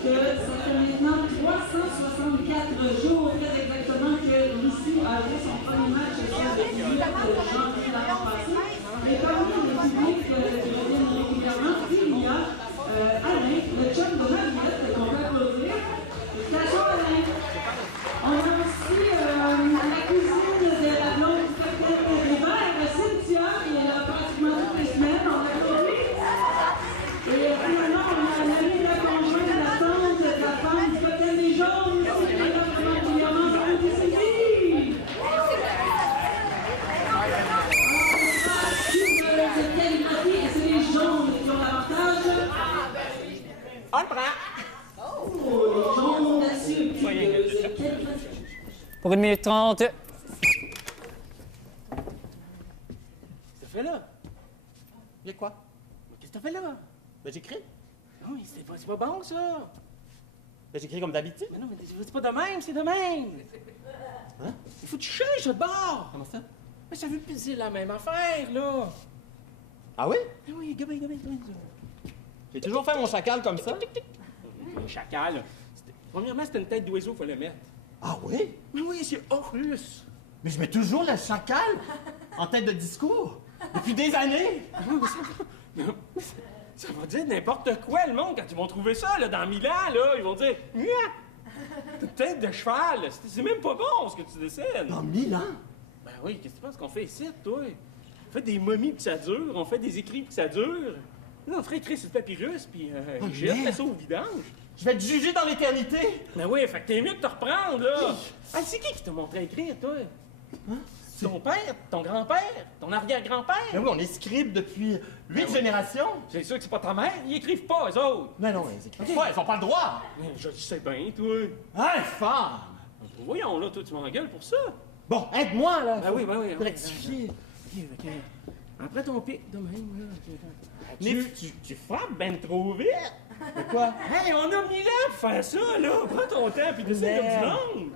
que ça fait maintenant 364 jours, très exactement, que Lucie a joué son premier match sur le public janvier l'année passée. Et parmi les publics qui reviennent régulièrement, il y a Alain, le chum de Mariette, qu'on peut applaudir. Félicitations, Alain. On a aussi la cousine de la blonde du capitaine Hébert, Cynthia, qui est là pratiquement toutes les semaines. On l'applaudit. Et finalement, on a l'ami de la conjointe de la tante, de la femme du capitaine des jaunes, qui est là particulièrement dans le Cindy. Cette calligraphie, et c'est les jaunes qui ont l'avantage. On le prend. Oh, les jaunes assurent calligraphie. Pour 1 minute 30. Qu'est-ce que tu fais là? Il y a quoi? Qu'est-ce que tu fais là? Ben, j'écris. Non, mais c'est pas bon, ça. Ben, j'écris comme d'habitude. Mais non, mais c'est pas de même, c'est de même. Hein? Il faut que tu changes de bord. Comment ça? Mais ça veut plus dire la même affaire, là. Ah oui? Ah oui, gamin. J'ai toujours fait mon chacal comme ça. Le chacal. Premièrement, c'était une tête d'oiseau, il fallait mettre. Ah oui? Mais oui, c'est Horus. Mais je mets toujours le chacal en tête de discours. Depuis des années. Ça va dire n'importe quoi, le monde, quand ils vont trouver ça, là, dans 1000 ans, là. Ils vont dire, t'as une tête de cheval. C'est même pas bon, ce que tu dessines. Dans 1000 ans? Ben oui, qu'est-ce que tu penses qu'on fait ici, toi? On fait des momies puis ça dure, on fait des écrits puis ça dure. Là, on ferait écrire sur le papyrus puis jette ça au vidange. Je vais être jugé dans l'éternité. Ben oui, fait que t'es mieux de te reprendre, là. Ah, c'est qui t'a montré à écrire, toi? Hein? Ton père, ton grand-père, ton arrière-grand-père? Ben oui, on est scribe depuis 8 générations. C'est sûr que c'est pas ta mère, ils écrivent pas, eux autres. Mais non, ils écrivent pas, ils ont pas le droit. Mais je sais bien, toi. Infâme! Voyons, là, toi, tu m'engueules pour ça. Bon, aide-moi, là. Ben oui. Faut rectifier. OK. Après ton pic, de même, là. Tu frappes ben trop vite. Mais quoi? Hey, on a 1000 ans pour faire ça, là. Prends ton temps, puis dessine comme du monde.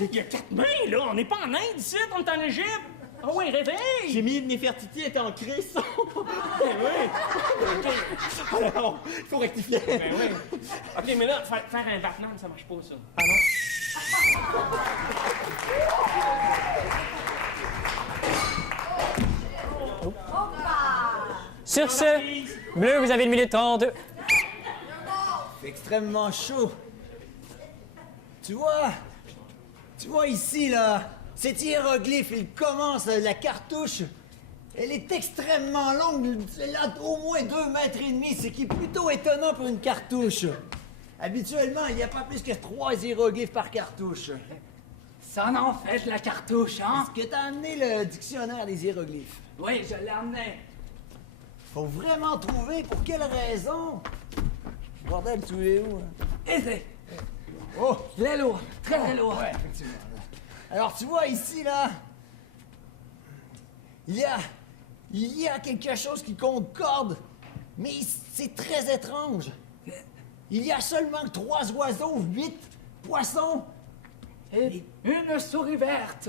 Il y a 4 mains, là. On n'est pas en Inde, ici, on est en Égypte. Ah oui, réveille! J'ai mis Néfertiti était en crise. Ben oui. Alors, il faut rectifier. Ben oui. OK, mais là, faire un Batman, ça marche pas, ça. Ah non? Sur ce, bleu, vous avez 1 minute 30. C'est extrêmement chaud. Tu vois ici, là, cet hiéroglyphe, il commence, la cartouche, elle est extrêmement longue, elle a au moins 2,5 mètres, ce qui est plutôt étonnant pour une cartouche. Habituellement, il n'y a pas plus que 3 hiéroglyphes par cartouche. Ça en fait de la cartouche, hein? Est-ce que t'as amené le dictionnaire des hiéroglyphes? Oui, je l'ai amené. Faut vraiment trouver pour quelle raison. Bordel, tu es où? Aisé. Oh! Il est lourd, très lourd. Ouais, effectivement. Alors, tu vois, ici, là, il y a quelque chose qui concorde, mais c'est très étrange. Il y a seulement 3 oiseaux, 8 poissons. Et une souris verte.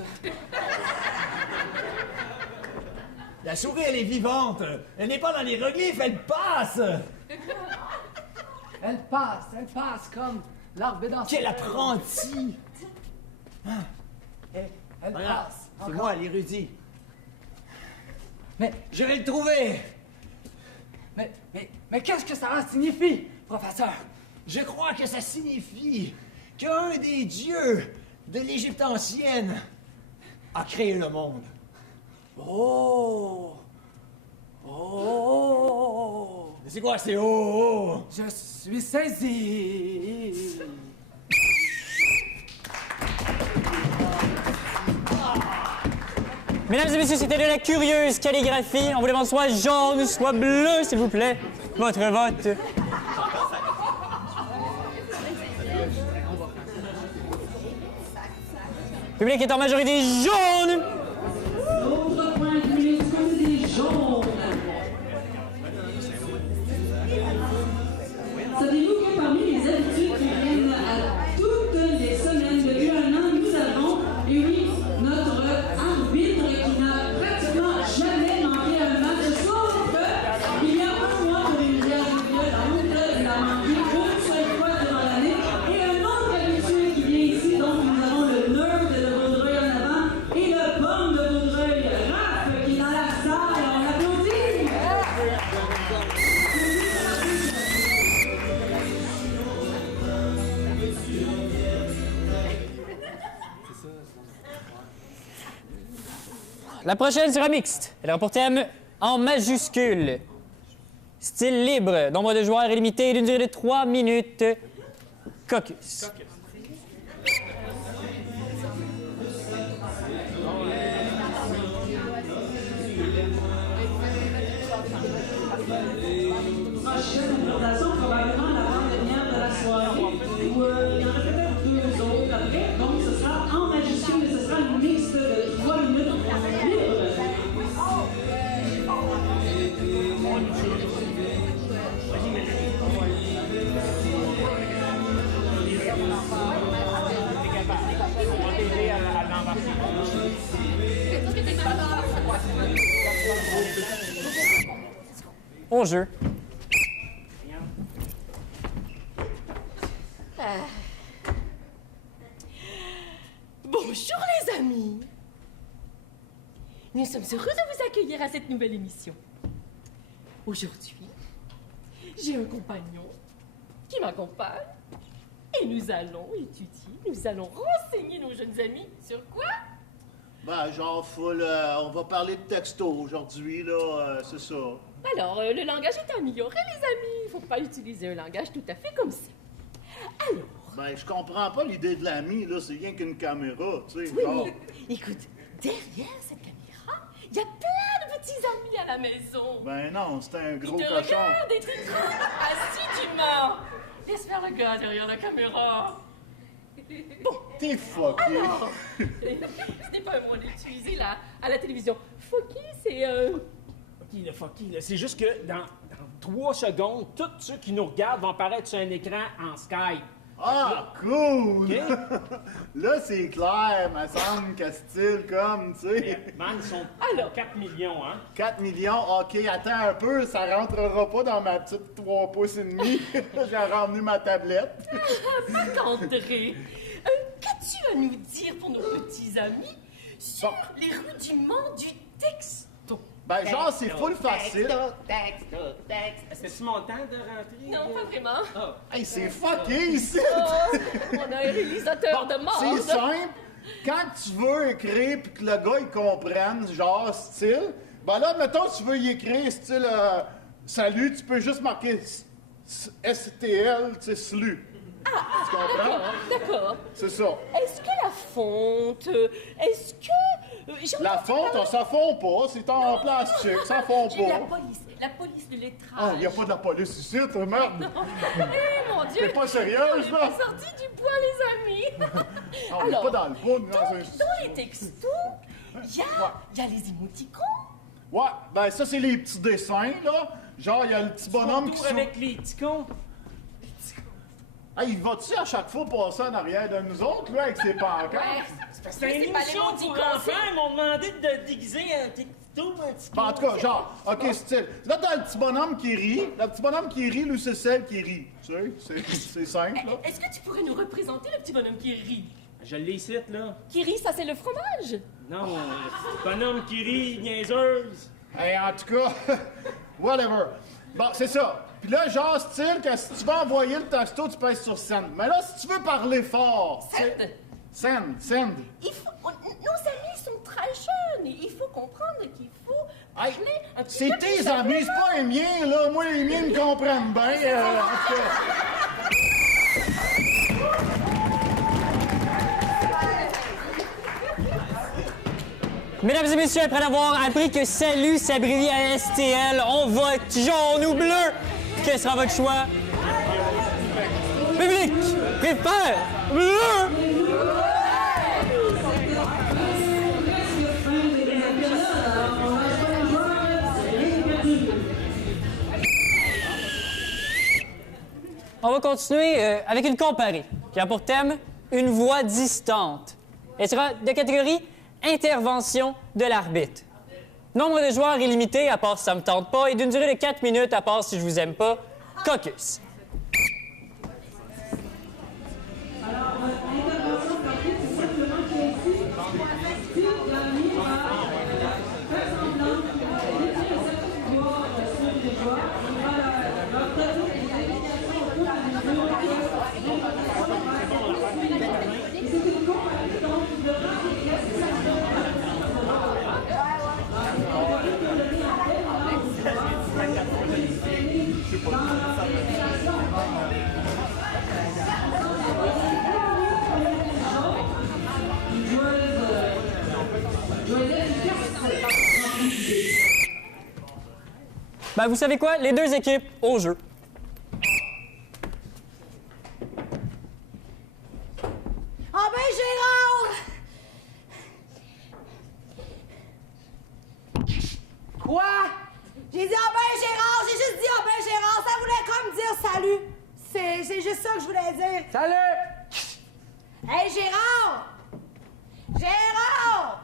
La souris, elle est vivante. Elle n'est pas dans les hiéroglyphes, elle passe. Elle passe comme l'arbre dans Quel apprenti! Elle Voilà, passe. c'est encore. moi, l'érudit. Mais Je vais le trouver. Mais qu'est-ce que ça signifie, professeur? Je crois que ça signifie qu'un des dieux de l'Égypte ancienne a créé le monde. Oh! C'est quoi, c'est oh? Je suis saisi. Mesdames et messieurs, c'était de la curieuse calligraphie. On vous demande soit jaune, soit bleu, s'il vous plaît. Votre vote. Le public est en majorité jaune. L'autre point de vue du côté des jaunes. Savez-vous que parmi les habitudes qui viennent à toutes les semaines depuis un an, nous avons, et oui, notre arbitre qui n'a pratiquement jamais manqué un match, sauf qu'il y a un mois pour une rivière violente, il a manqué une seule fois durant l'année, et un autre habitué qui vient ici, donc nous avons le nerd de Vaudreuil en avant et le pomme de Vaudreuil, Raph, qui est dans la salle, on applaudit! La prochaine sera mixte. Elle aura pour thème en majuscule. Style libre, nombre de joueurs illimité d'une durée de 3 minutes. Caucus. Prochaine présentation, probablement l'avant-dernière de la soirée, où il y en a peut-être 2 autres après. Donc, ce sera en majuscule et ce sera une mixte de 3 minutes libre. Au jeu. Bonjour les amis. Nous sommes heureux de vous accueillir à cette nouvelle émission. Aujourd'hui, j'ai un compagnon qui m'accompagne et nous allons étudier, nous allons renseigner nos jeunes amis sur quoi? Ben, genre, on va parler de texto aujourd'hui, là, c'est ça. Alors, le langage est amélioré, les amis. Il ne faut pas utiliser un langage tout à fait comme ça. Alors... Ben, je comprends pas l'idée de l'ami, là, c'est rien qu'une caméra, tu sais. Oui, genre. écoute, derrière cette caméra, il y a plein de petits amis à la maison. Ben non, c'est un gros Ils te cochon. regardent et t'écoutent assidûment. Laisse faire le gars derrière la caméra. Bon. T'es fucké. Alors, ce n'est pas un mot utilisé là, à la télévision. Fucky, c'est... Le fucky, là, c'est juste que dans 3 secondes, tous ceux qui nous regardent vont apparaître sur un écran en Skype. Ah, cool! OK? Là, c'est clair, me semble, que style comme, tu sais. Man, ils sont 4 millions, hein? 4 millions, OK, attends un peu, ça rentrera pas dans ma petite 3 pouces et demi. J'ai ramené ma tablette. Marc-André, qu'as-tu à nous dire pour nos petits amis sur les rudiments du texto? Ben, genre, c'est full facile. Texto. Est-ce mon temps de rentrer? Non, pas vraiment. Hey, c'est fucké ici! Oh, on a un réalisateur de mort. C'est simple. Quand tu veux écrire pis que le gars il comprenne, genre style, ben là, mettons, tu veux y écrire style salut, tu peux juste marquer STL, tu sais, SLU. Tu comprends? D'accord. C'est ça. Est-ce que la fonte, est-ce que... La fonte, ça fond pas, c'est en plastique, ça fond J'ai pas. la police de lettrage. Ah, il y a pas de la police ici, t'es merde! Eh, mon Dieu! T'es pas sérieuse, là? On est sorti du bois, les amis! Ah, on est pas dans le bois, dans un... Dans les textos, il y a les émoticônes. Ouais, ben ça, c'est les petits dessins, là. Genre, il y a le petit bonhomme qui... Avec les petits cons. Hey, il va-tu à chaque fois passer en arrière de nous autres, là, avec ses pancartes? C'est une émission pour enfants. Ils m'ont demandé de déguiser un petit couteau, un petit En tout cas, genre, OK, style. Là, t'as le petit bonhomme qui rit. Le petit bonhomme qui rit, lui, c'est celle qui rit. Tu sais, c'est simple, là. Est-ce que tu pourrais nous représenter le petit bonhomme qui rit? Je l'ai ici, là. Qui rit, ça c'est le fromage? Non, le petit bonhomme qui rit, niaiseuse. Hey, en tout cas, whatever. Bon, c'est ça. Puis là, genre, style, que si tu veux envoyer le texto, tu pèses sur send. Mais là, si tu veux parler fort... Send? Send. Nos amis sont très jeunes et il faut comprendre qu'il faut parler un petit C'est peu tes plus amis, c'est pas les miens, là. Moi, les miens me comprennent bien. En tout cas. Mesdames et messieurs, après avoir appris que Salut s'abrevie à STL, on vote jaune ou bleu. Quel sera votre choix? Public préfère bleu! On va continuer avec une comparée qui a pour thème une voix distante. Elle sera de catégorie intervention de l'arbitre. Nombre de joueurs illimité, à part si ça me tente pas, et d'une durée de 4 minutes, à part si je vous aime pas. Caucus. Ben, vous savez quoi? Les deux équipes au jeu. Ah ben, Gérard! Quoi? J'ai dit ah ben, Gérard! J'ai juste dit ah ben, Gérard! Ça voulait comme dire salut! C'est juste ça que je voulais dire. Salut! Hey, Gérard! Gérard!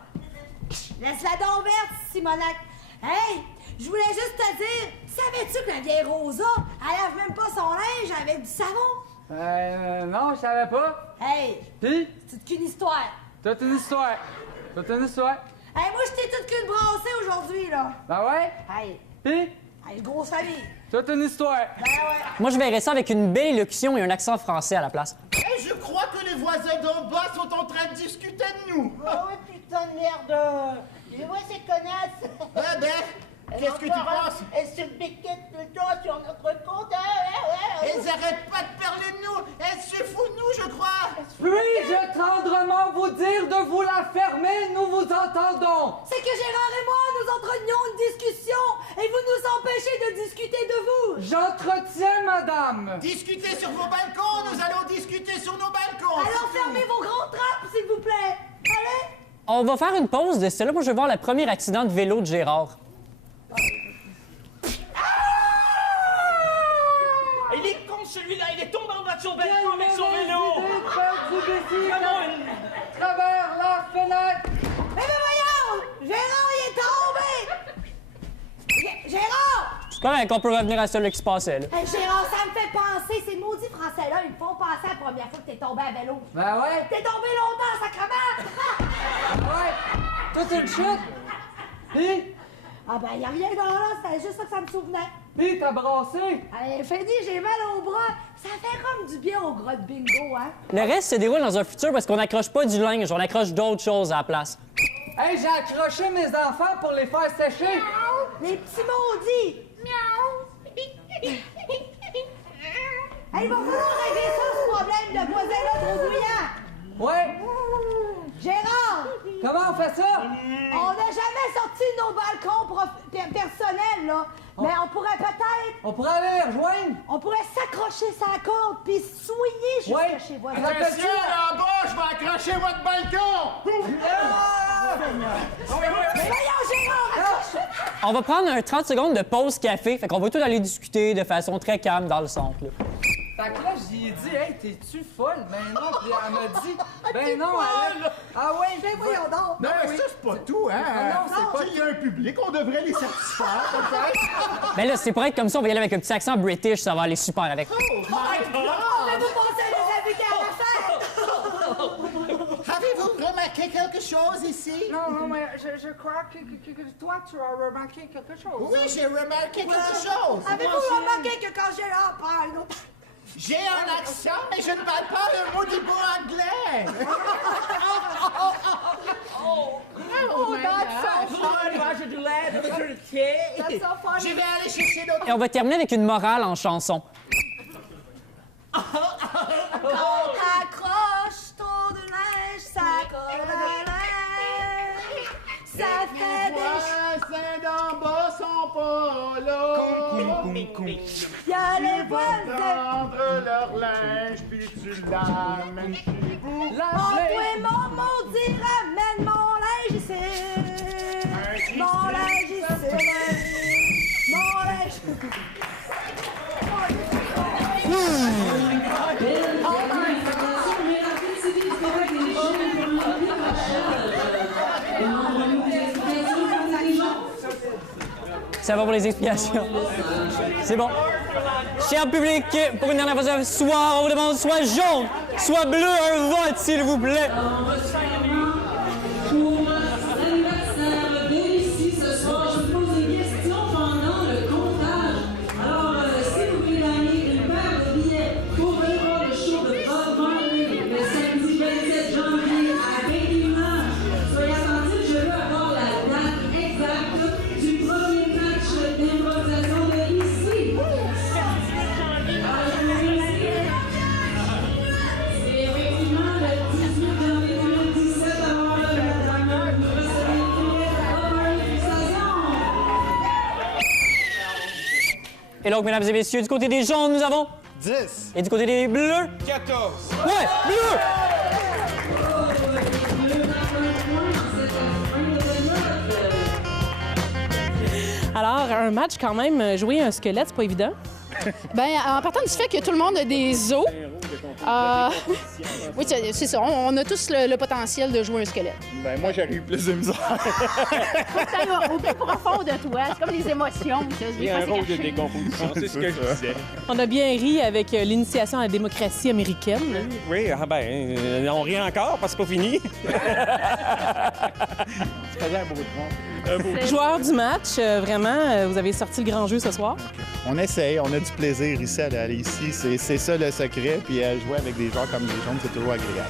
Laisse-la donc verte, Simonac. Hey! Je voulais juste te dire, savais-tu que la vieille Rosa, elle lave même pas son linge avec du savon? Non, je savais pas. Hey! Pis? C'est qu'une histoire. Toute une histoire. Toute une histoire. Hey, moi, j'étais toute qu'une brassée aujourd'hui, là. Ben ouais? Hey! Pis? Hey, grosse famille. Toute une histoire. Ben ouais. Moi, je verrais ça avec une belle élocution et un accent français à la place. Hey, je crois que les voisins d'en bas sont en train de discuter de nous. Oh oui, putain de merde! Je vois ces connasses! Eh ben, qu'est-ce que tu penses? Elles se piquettent le dos sur notre compte! Ouais. Elles arrêtent pas de parler de nous! Elles se foutent de nous, je crois! Puis-je tendrement vous dire de vous la fermer? Nous vous entendons! C'est que Gérard et moi, nous entretenions une discussion et vous nous empêchez de discuter de vous! J'entretiens, madame! Discutez sur vos balcons, nous allons discuter sur nos balcons! Alors fermez vos grands trappes, s'il vous plaît! Allez! On va faire une pause de cela. Moi, je vais voir le premier accident de vélo de Gérard. Il est con, celui-là. Il est tombé en bas de son balcon avec son vélo. Travers la fenêtre! Mais voyons! Gérard, il est tombé! Gérard! C'est correct, on peut revenir à celui qui se passait, là. Hey, Gérard, ça me fait penser, ces maudits Français-là, ils me font penser à la première fois que t'es tombé à vélo. Ben ouais! T'es tombé longtemps, sacrement! Ouais! Toute une chute! Pis? Ah ben, y a rien dans là, c'était juste ça que ça me souvenait. Pis, t'as brassé? Allez, Fanny, j'ai mal au bras. Ça fait comme du bien au gros de bingo, hein? Le reste se déroule dans un futur parce qu'on n'accroche pas du linge, on accroche d'autres choses à la place. Hey, j'ai accroché mes enfants pour les faire sécher! Les petits maudits! Hey, il va falloir régler ça, ce problème de voisin-là trop bruyant! Ouais! Gérard! Comment on fait ça? On n'a jamais sorti nos balcons personnels, là. Mais on pourrait peut-être... On pourrait aller les rejoindre? On pourrait s'accrocher sa corde puis soigner jusqu'à chez voisin. Attention, là-bas, je vais accrocher votre balcon! Mais voyons, Gérard, accroche! On va prendre un 30 secondes de pause café, fait qu'on va tous aller discuter de façon très calme dans le centre, là. Fait que là, j'ai dit, hey, t'es-tu folle? Ben non, puis elle m'a dit, ben non, Alex. Ah ouais, ben voyons donc. Non, mais ça, c'est pas tout, hein? Non, c'est pas Il y a un public, on devrait les satisfaire, peut-être. Ben là, c'est pour être comme ça, on va y aller avec un petit accent british, ça va aller super avec. On va vous passer les invités à la fête! Avez-vous remarqué quelque chose ici? Non, mais je crois que toi, tu as remarqué quelque chose. Oui, j'ai remarqué quelque chose. Avez-vous remarqué que quand j'ai pardon. J'ai un accent, mais je ne parle pas le mot du mot anglais. Oh, that's so funny. That's so funny. Je vais aller chercher d'autres. Et on va terminer avec une morale en chanson. Quand t'accroches trop de neige, ça colle à neige. Ça fait des... voisins d'en bas sont pas là. Y'a les voisins. Tendre leur linge, puis tu l'amènes chez vous. Mon toi et mon maudit, ramène mon linge ici. Mon linge ici. Mon linge. Ça va pour les explications. C'est bon. Cher public, pour une dernière fois ce soir, on vous demande soit jaune, soit bleu, un vote, s'il vous plaît. Pour l'anniversaire de ici ce soir, je vous pose des questions pendant le comptage. Alors, si vous voulez gagner une paire de billets pour venir voir le show de Bob Marley le samedi 27 janvier à 21h, soyez attentifs, je veux avoir la date exacte du premier match d'improvisation de ici. C'est effectivement le 18 janvier 2017 à avoir le Daniel vous recevez les billets à Bob Marley Fixation. Et donc, mesdames et messieurs, du côté des jaunes, nous avons 10. Et du côté des bleus 14. Ouais, bleu. Alors, un match quand même, jouer un squelette, c'est pas évident. Ben, en partant du fait que tout le monde a des os, oui, c'est ça. On a tous le potentiel de jouer un squelette. Ben, moi, j'aurais eu plus de misère. Faut que t'ailles au plus profond de toi. C'est comme des émotions. Il y a un rôle de décomposition, c'est ce que je disais. On a bien ri avec l'initiation à la démocratie américaine. Oui, on rit encore parce que c'est pas fini. Tu faisais un beau tronc. Joueur du match, vraiment, vous avez sorti le grand jeu ce soir. On essaye, on a du plaisir ici à aller ici. C'est ça le secret. Puis jouer avec des joueurs comme les jaunes, c'est toujours agréable.